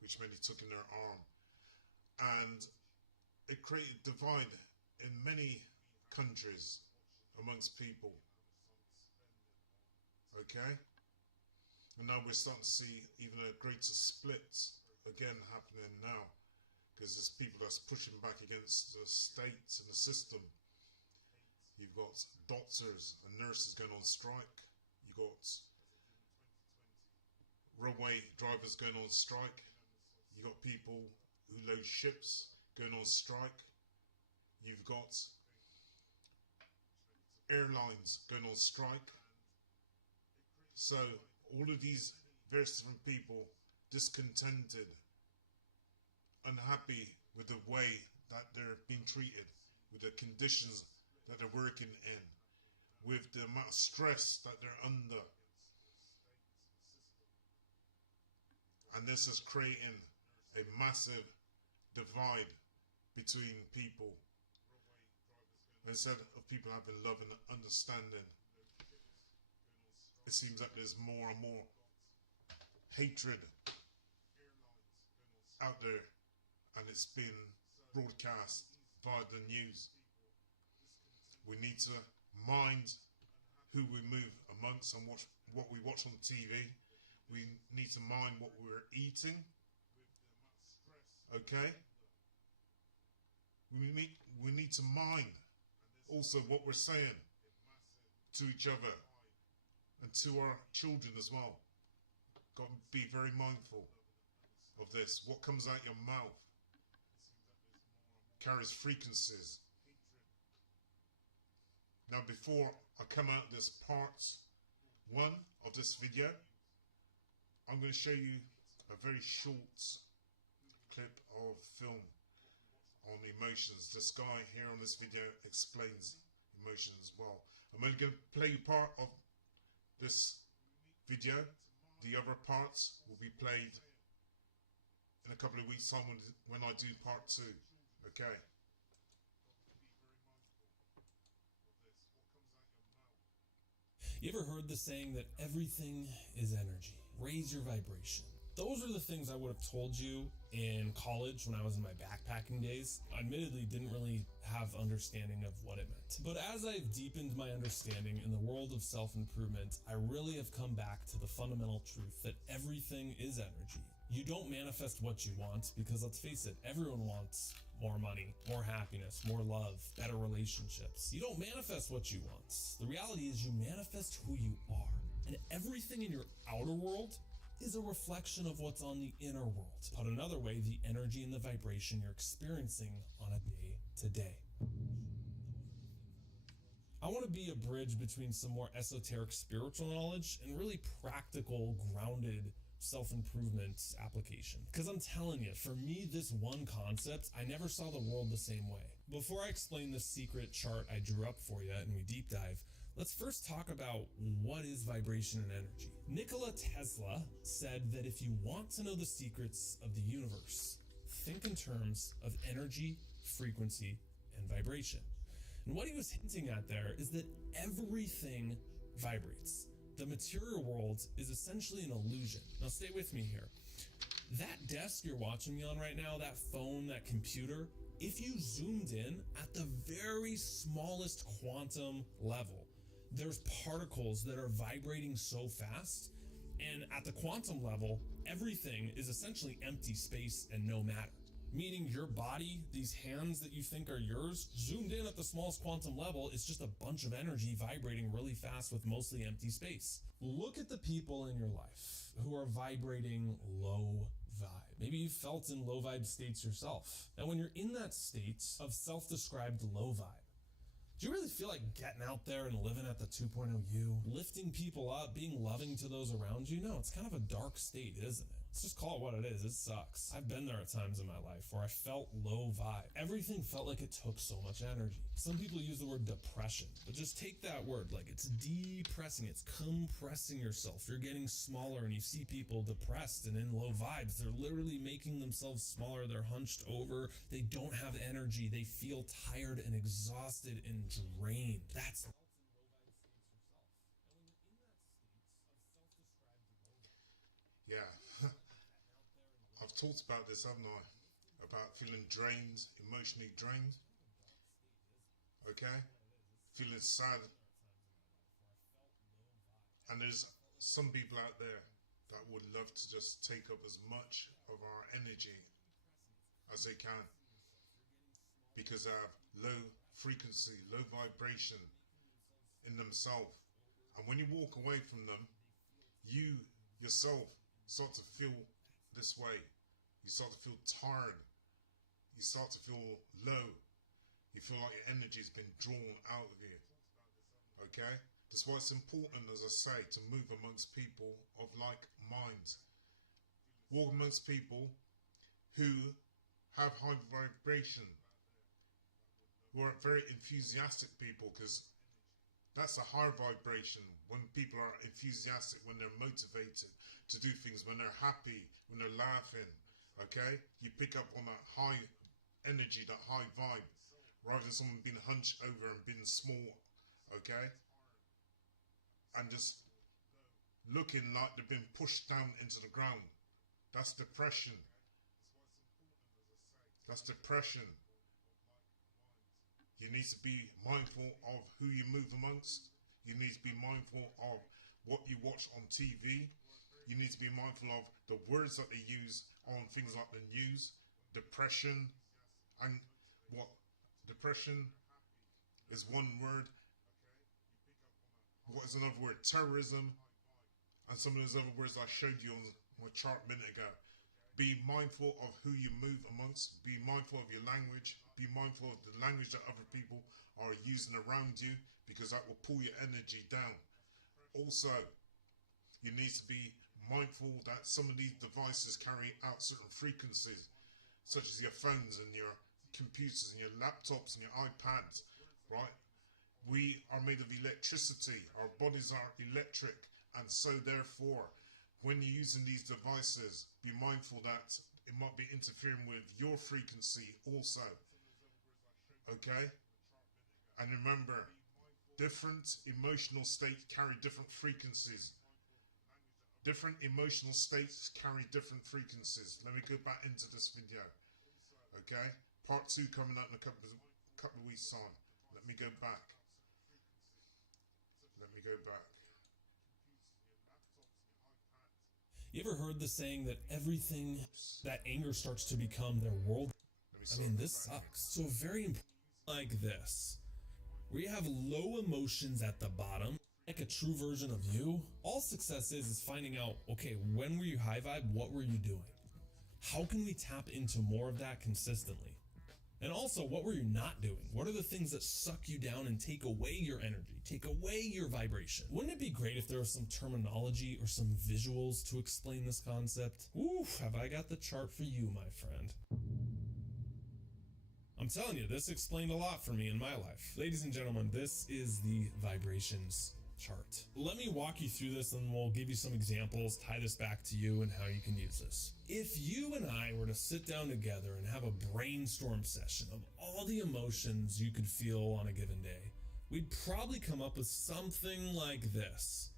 which many took in their arm, and it created divide in many countries amongst people. Okay? And now we're starting to see even a greater split again happening now, because there's people that's pushing back against the state and the system. You've got doctors and nurses going on strike. You've got railway drivers going on strike. You've got people who load ships going on strike. You've got airlines going on strike. So all of these various different people discontented, unhappy with the way that they're being treated, with the conditions that they're working in, with the amount of stress that they're under. And this is creating a massive divide between people. Instead of people having love and understanding, it seems that there's more and more hatred out there, and it's been broadcast by the news. We need to mind who we move amongst and what we watch on TV. We need to mind what we're eating. Okay? We need to mind also what we're saying to each other and to our children as well. Got to be very mindful of this. What comes out your mouth carries frequencies. Now, before I come out this part 1 of this video, I'm going to show you a very short clip of film on emotions. This guy here on this video explains emotions as well. I'm only going to play you part of this video. The other parts will be played in a couple of weeks' time when I do part 2. Okay. You ever heard the saying that everything is energy? Raise your vibration. Those are the things I would have told you in college when I was in my backpacking days. I admittedly didn't really have understanding of what it meant. But as I've deepened my understanding in the world of self-improvement, I really have come back to the fundamental truth that everything is energy. You don't manifest what you want because, let's face it, everyone wants more money, more happiness, more love, better relationships. You don't manifest what you want. The reality is you manifest who you are. And everything in your outer world is a reflection of what's on the inner world. Put another way, the energy and the vibration you're experiencing on a day-to-day. I want to be a bridge between some more esoteric spiritual knowledge and really practical, grounded self-improvement application. Because I'm telling you, for me, this one concept, I never saw the world the same way. Before I explain the secret chart I drew up for you and we deep dive, let's first talk about what is vibration and energy. Nikola Tesla said that if you want to know the secrets of the universe, think in terms of energy, frequency, and vibration. And what he was hinting at there is that everything vibrates. The material world is essentially an illusion. Now stay with me here. That desk you're watching me on right now, that phone, that computer, if you zoomed in at the very smallest quantum level, there's particles that are vibrating so fast, and at the quantum level, everything is essentially empty space and no matter. Meaning your body, these hands that you think are yours, zoomed in at the smallest quantum level, is just a bunch of energy vibrating really fast with mostly empty space. Look at the people in your life who are vibrating low vibe. Maybe you've felt in low vibe states yourself. And when you're in that state of self-described low vibe, do you really feel like getting out there and living at the 2.0 you? Lifting people up, being loving to those around you? No, it's kind of a dark state, isn't it? Let's just call it what it is. It sucks. I've been there at times in my life where I felt low vibe. Everything felt like it took so much energy. Some people use the word depression, but just take that word like it's depressing. It's compressing yourself. You're getting smaller and you see people depressed and in low vibes. They're literally making themselves smaller. They're hunched over. They don't have energy. They feel tired and exhausted and drained. That's yeah. I've talked about this, haven't I? About feeling drained, emotionally drained. Okay? Feeling sad. And there's some people out there that would love to just take up as much of our energy as they can, because they have low frequency, low vibration in themselves. And when you walk away from them, you yourself start to feel this way. You start to feel tired. You start to feel low. You feel like your energy has been drawn out of you. Okay? That's why it's important, as I say, to move amongst people of like minds. Walk amongst people who have high vibration, who are very enthusiastic people, because that's a higher vibration. When people are enthusiastic, when they're motivated to do things, when they're happy, when they're laughing, okay? You pick up on that high energy, that high vibe, rather than someone being hunched over and being small, okay? And just looking like they've been pushed down into the ground. That's depression. That's depression. You need to be mindful of who you move amongst. You need to be mindful of what you watch on TV. You need to be mindful of the words that they use on things like the news. Depression, and what depression is one word. What is another word? Terrorism, and some of those other words I showed you on my chart a minute ago. Be mindful of who you move amongst. Be mindful of your language. Be mindful of the language that other people are using around you, because that will pull your energy down. Also, you need to be mindful that some of these devices carry out certain frequencies, such as your phones and your computers and your laptops and your iPads, right? We are made of electricity. Our bodies are electric, and so therefore, when you're using these devices, be mindful that it might be interfering with your frequency also. Okay? And remember, different emotional states carry different frequencies. Different emotional states carry different frequencies. Let me go back into this video. Okay? Part 2 coming out in a couple of weeks' time. Let me go back. Let me go back. You ever heard the saying that everything that anger starts to become their world? I mean, this sucks. So very important like this, where you have low emotions at the bottom, like a true version of you. All success is finding out, okay, when were you high vibe? What were you doing? How can we tap into more of that consistently? And also, what were you not doing? What are the things that suck you down and take away your energy, take away your vibration? Wouldn't it be great if there was some terminology or some visuals to explain this concept? Ooh, have I got the chart for you, my friend. I'm telling you, this explained a lot for me in my life. Ladies and gentlemen, this is the vibrations chart. Let me walk you through this and we'll give you some examples, tie this back to you and how you can use this. If you and I were to sit down together and have a brainstorm session of all the emotions you could feel on a given day, we'd probably come up with something like this,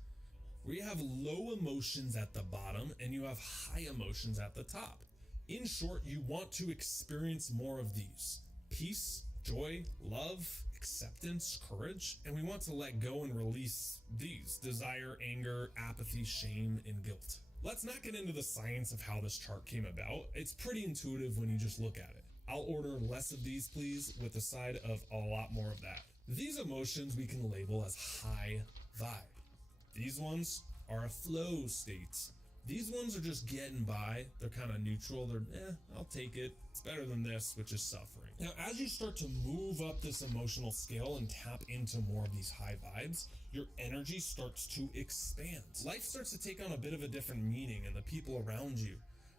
where you have low emotions at the bottom and you have high emotions at the top. In short, you want to experience more of these: peace, joy, love, acceptance, courage, and we want to let go and release these: desire, anger, apathy, shame, and guilt. Let's not get into the science of how this chart came about. It's pretty intuitive when you just look at it. I'll order less of these, please, with a side of a lot more of that. These emotions we can label as high vibe. These ones are a flow state. These ones are just getting by. They're kind of neutral. They're, I'll take it. It's better than this, which is suffering. Now, as you start to move up this emotional scale and tap into more of these high vibes, your energy starts to expand. Life starts to take on a bit of a different meaning, and the people around you,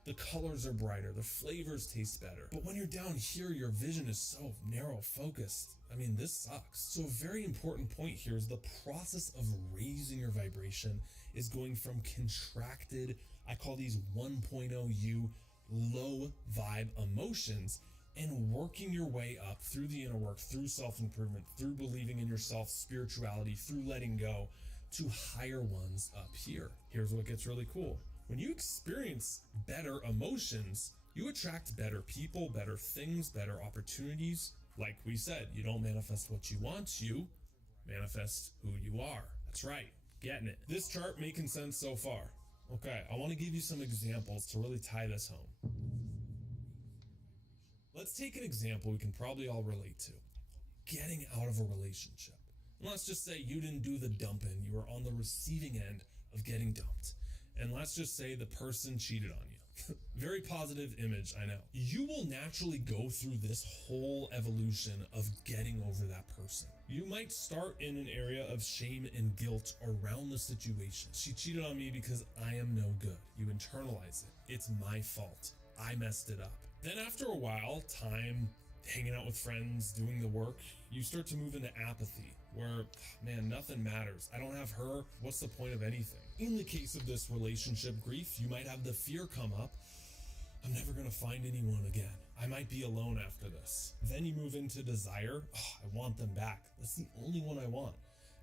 the colors are brighter, the flavors taste better. But when you're down here, your vision is so narrow focused. I mean, this sucks. So a very important point here is the process of raising your vibration is going from contracted, I call these 1.0U low vibe emotions, and working your way up through the inner work, through self-improvement, through believing in yourself, spirituality, through letting go, to higher ones up here. Here's what gets really cool. When you experience better emotions, you attract better people, better things, better opportunities. Like we said, you don't manifest what you want, you manifest who you are. That's right, getting it. This chart making sense so far? Okay, I want to give you some examples to really tie this home. Let's take an example we can probably all relate to. Getting out of a relationship. And let's just say you didn't do the dumping, you were on the receiving end of getting dumped. And let's just say the person cheated on you. Very positive image, I know. You will naturally go through this whole evolution of getting over that person. You might start in an area of shame and guilt around the situation. She cheated on me because I am no good. You internalize it. It's my fault. I messed it up. Then after a while, time, hanging out with friends, doing the work, you start to move into apathy, where, man, nothing matters. I don't have her. What's the point of anything? In the case of this relationship grief, you might have the fear come up. I'm never going to find anyone again. I might be alone after this. Then you move into desire. Oh, I want them back. That's the only one I want.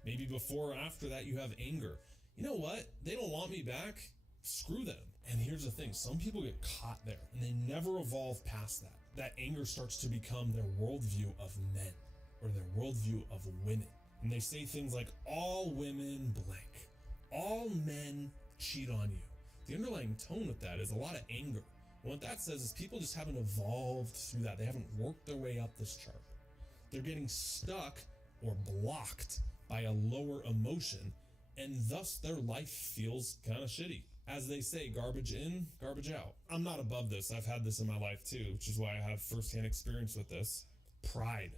Maybe before or after that, you have anger. you know what? They don't want me back. Screw them. And here's the thing, some people get caught there and they never evolve past that. That anger starts to become their worldview of men or their worldview of women. And they say things like, all women blank, all men cheat on you. The underlying tone with that is a lot of anger. And what that says is people just haven't evolved through that. They haven't worked their way up this chart. They're getting stuck or blocked by a lower emotion, and thus their life feels kind of shitty. As they say, garbage in, garbage out. I'm not above this. I've had this in my life too, which is why I have firsthand experience with this. Pride.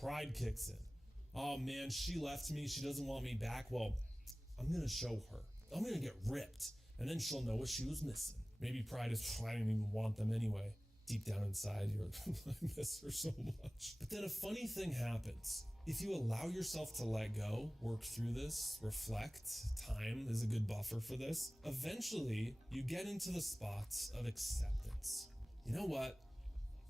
Pride kicks in. Oh man, she left me. She doesn't want me back. Well, I'm going to show her. I'm going to get ripped, and then she'll know what she was missing. Maybe pride is, I didn't even want them anyway. Deep down inside, you're like, I miss her so much. But then a funny thing happens. If you allow yourself to let go, work through this, reflect, time is a good buffer for this, eventually you get into the spots of acceptance. You know what?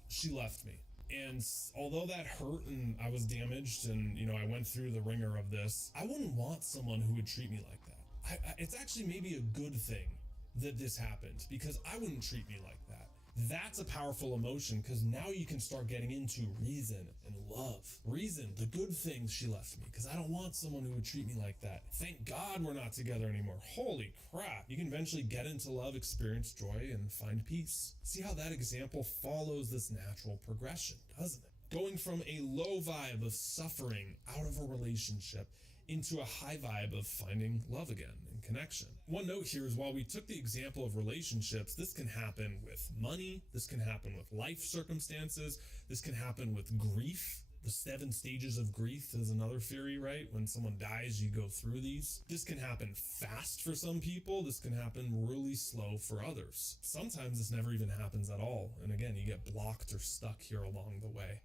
She left me. And although that hurt and I was damaged and, I went through the ringer of this, I wouldn't want someone who would treat me like that. It's actually maybe a good thing that this happened, because I wouldn't treat me like that. That's a powerful emotion, because now you can start getting into reason and love. Reason, the good things she left me, because I don't want someone who would treat me like that. Thank God we're not together anymore. Holy crap. You can eventually get into love, experience joy, and find peace. See how that example follows this natural progression, doesn't it? Going from a low vibe of suffering out of a relationship into a high vibe of finding love again and connection. One note here is, while we took the example of relationships, this can happen with money, this can happen with life circumstances, this can happen with grief. The 7 stages of grief is another theory, right? When someone dies, you go through these. This can happen fast for some people. This can happen really slow for others. Sometimes this never even happens at all. And again, you get blocked or stuck here along the way.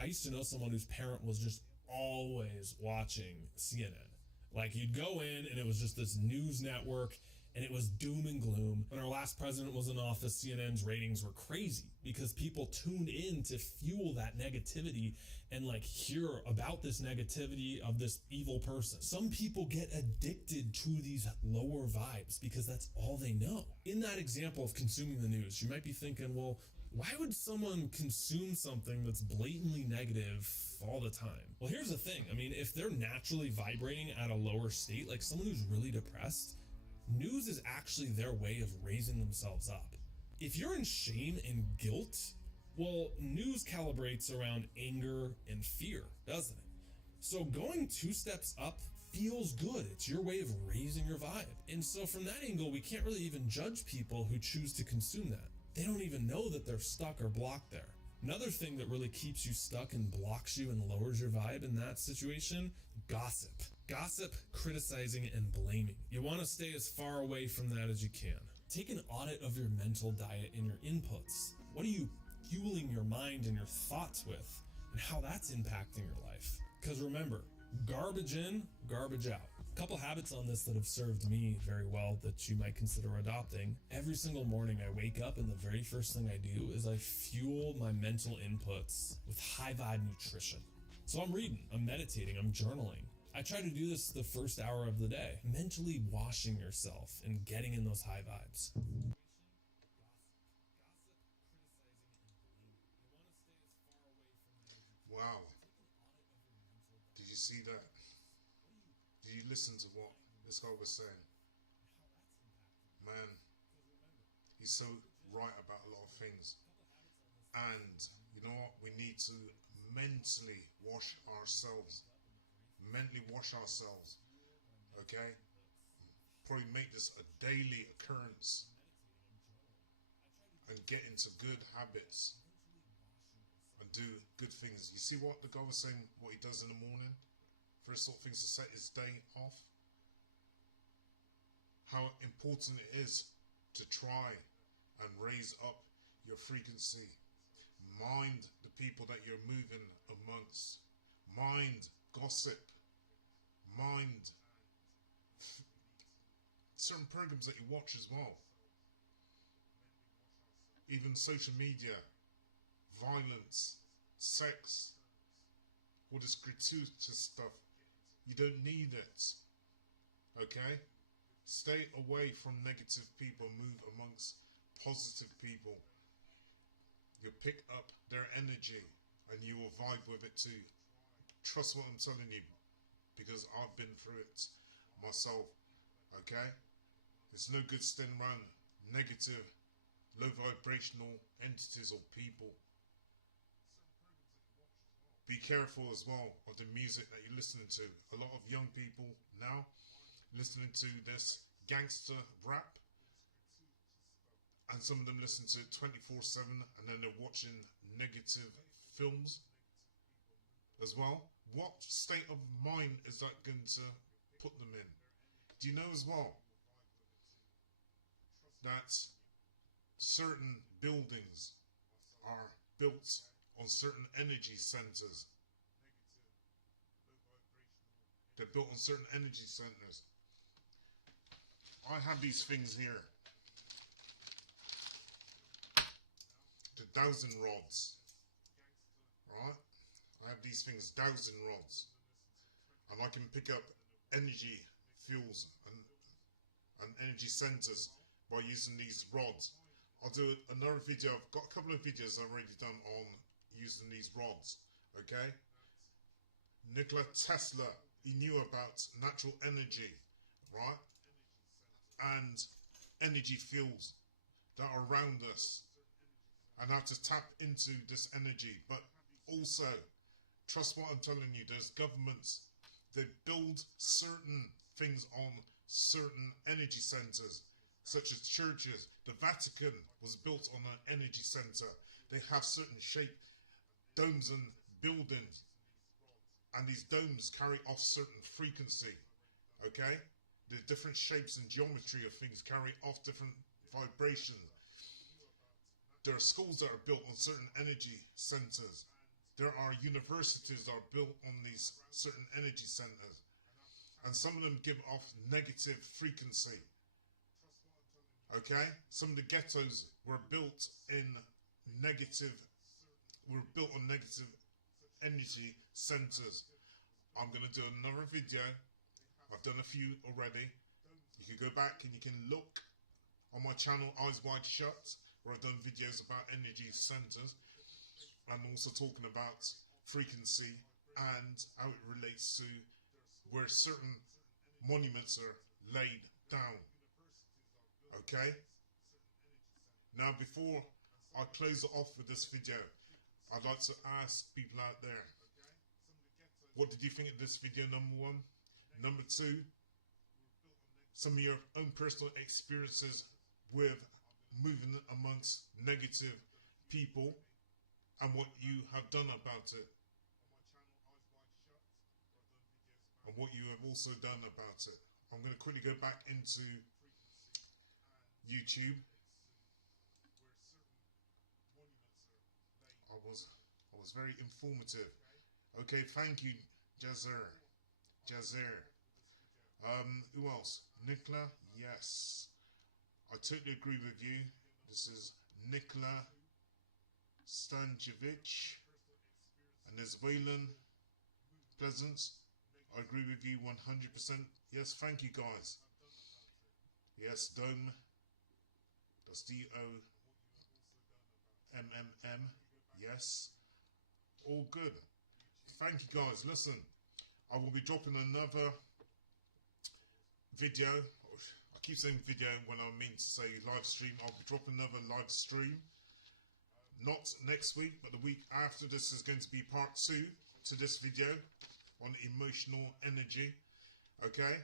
I used to know someone whose parent was just always watching CNN. Like, you'd go in and it was just this news network and it was doom and gloom. When our last president was in office, CNN's ratings were crazy because people tuned in to fuel that negativity and hear about this negativity of this evil person. Some people get addicted to these lower vibes because that's all they know. In that example of consuming the news, you might be thinking, well, why would someone consume something that's blatantly negative all the time? Well, here's the thing. I mean, if they're naturally vibrating at a lower state, like someone who's really depressed, news is actually their way of raising themselves up. If you're in shame and guilt, well, news calibrates around anger and fear, doesn't it? So going 2 steps up feels good. It's your way of raising your vibe. And so from that angle, we can't really even judge people who choose to consume that. They don't even know that they're stuck or blocked there. Another thing that really keeps you stuck and blocks you and lowers your vibe in that situation, gossip. Gossip, criticizing, and blaming. You want to stay as far away from that as you can. Take an audit of your mental diet and your inputs. What are you fueling your mind and your thoughts with, and how that's impacting your life? Because remember, garbage in, garbage out. A couple habits on this that have served me very well that you might consider adopting. Every single morning I wake up and the very first thing I do is I fuel my mental inputs with high vibe nutrition. So I'm reading, I'm meditating, I'm journaling. I try to do this the first hour of the day, mentally washing yourself and getting in those high vibes. Wow. Did you see that? Did you listen to what this guy was saying? Man, he's so right about a lot of things. And you know what? We need to mentally wash ourselves. Mentally wash ourselves. Okay? Probably make this a daily occurrence. And get into good habits. And do good things. You see what the guy was saying, what he does in the morning? First sort of things to set his day off. How important it is to try and raise up your frequency. Mind the people that you're moving amongst. Mind gossip. Mind certain programs that you watch as well. Even social media, violence, sex, all this gratuitous stuff. You don't need it. Okay? Stay away from negative people. Move amongst positive people. You pick up their energy and you will vibe with it too. Trust what I'm telling you, because I've been through it myself. Okay? It's no good staying around negative, low vibrational entities or people. Be careful as well of the music that you're listening to. A lot of young people now listening to this gangster rap, and some of them listen to it 24/7, and then they're watching negative films as well. What state of mind is that going to put them in? Do you know as well that certain buildings are built on certain energy centers? They're built on certain energy centers. I have these things here. The dowsing rods. Right? I have these things, dowsing rods. And I can pick up energy fuels and energy centers by using these rods. I'll do another video. I've got a couple of videos I've already done on using these rods. Okay? Nikola Tesla, he knew about natural energy, right? And energy fields that are around us, and how to tap into this energy. But also, trust what I'm telling you, there's governments, they build certain things on certain energy centers, such as churches. The Vatican was built on an energy center. They have certain shape domes and buildings, and these domes carry off certain frequency. Okay? The different shapes and geometry of things carry off different vibrations. There are schools that are built on certain energy centers. There are universities that are built on these certain energy centers. And some of them give off negative frequency. Okay? Some of the ghettos were built on negative energy centers. I'm going to do another video. I've done a few already. You can go back and you can look on my channel, Eyes Wide Shut, where I've done videos about energy centers, and also talking about frequency and how it relates to where certain monuments are laid down. Okay? Now, before I close it off with this video, I'd like to ask people out there, what did you think of this video, number one? Number two, some of your own personal experiences with moving amongst negative people and what you have done about it, and what you have also done about it. I'm going to quickly go back into YouTube. I was very informative. Okay, thank you, Jazer. Who else? Nikola, yes. I totally agree with you. This is Nikola Stanjevic, and there's Waylon Pleasance. I agree with you 100%. Yes, thank you guys. Yes, Dome. That's DOMMM. Yes. All good. Thank you guys. Listen, I will be dropping another video. I keep saying video when I mean to say live stream. I'll be dropping another live stream. Not next week, but the week after. This is going to be part 2 to this video on emotional energy. Okay?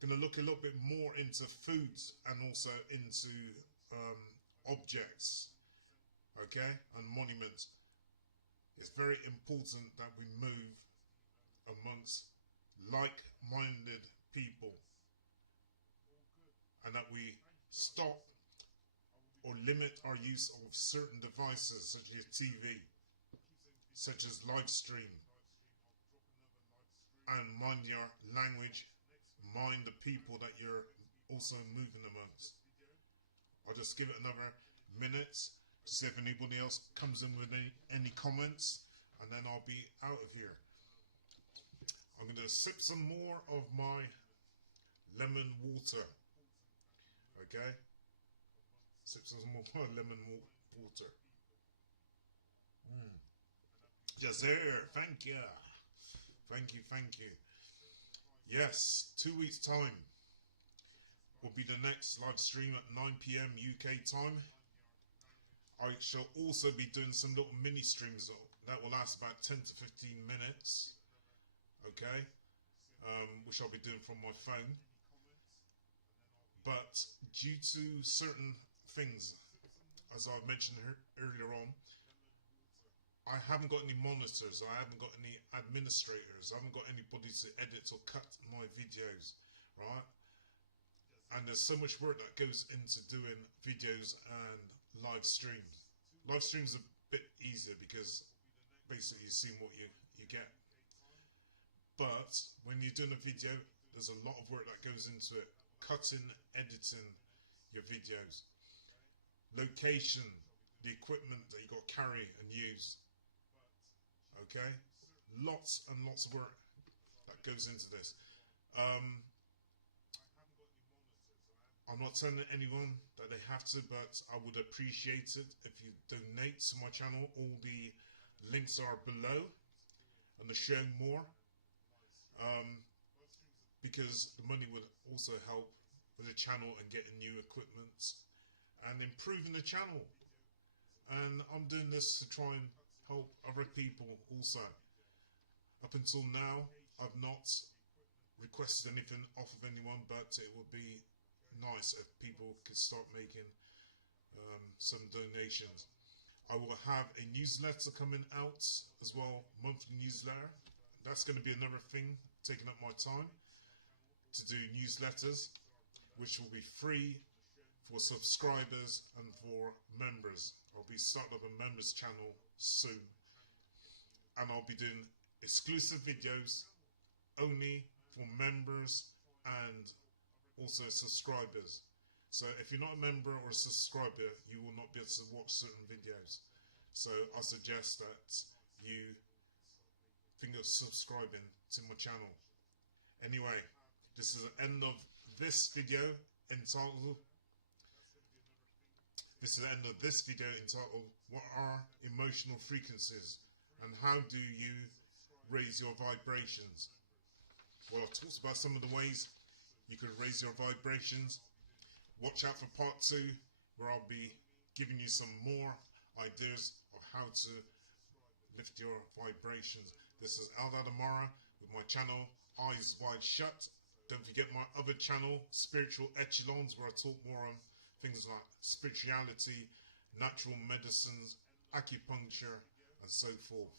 Going to look a little bit more into foods and also into objects. Okay? And monuments. It's very important that we move amongst like-minded people, and that we stop or limit our use of certain devices such as TV, such as live stream, and mind your language, mind the people that you're also moving amongst. I'll just give it another minute to see if anybody else comes in with any comments, and then I'll be out of here. I'm going to gonna sip some more of my lemon water. Okay? Sip some more lemon water. Yes, sir. Thank you. Thank you, thank you. Yes, 2 weeks' time will be the next live stream at 9 p.m. UK time. I shall also be doing some little mini streams that will last about 10 to 15 minutes. Okay? Which I'll be doing from my phone. But due to certain things, as I mentioned earlier on, I haven't got any monitors, I haven't got any administrators, I haven't got anybody to edit or cut my videos, right? And there's so much work that goes into doing videos and live streams. Live streams are a bit easier because basically you see what you get. But when you're doing a video, there's a lot of work that goes into it. Cutting, editing your videos. Location, the equipment that you got to carry and use. Okay? Lots and lots of work that goes into this. I'm not telling anyone that they have to, but I would appreciate it if you donate to my channel. All the links are below and the show more. Because the money would also help with the channel and getting new equipment and improving the channel. And I'm doing this to try and help other people also. Up until now, I've not requested anything off of anyone, but it would be nice if people could start making some donations. I will have a newsletter coming out as well, monthly newsletter. That's going to be another thing taking up my time to do newsletters, which will be free for subscribers and for members. I'll be starting up a members channel soon, and I'll be doing exclusive videos only for members and also subscribers. So if you're not a member or a subscriber, you will not be able to watch certain videos. So I suggest that you think of subscribing to my channel. Anyway, this is the end of this video entitled What are emotional frequencies and how do you raise your vibrations? Well, I've talked about some of the ways you could raise your vibrations. Watch out for part 2, where I'll be giving you some more ideas of how to lift your vibrations. This is Amara with my channel Eyes Wide Shut. Don't forget my other channel, Spiritual Echelons, where I talk more on things like spirituality, natural medicines, acupuncture, and so forth.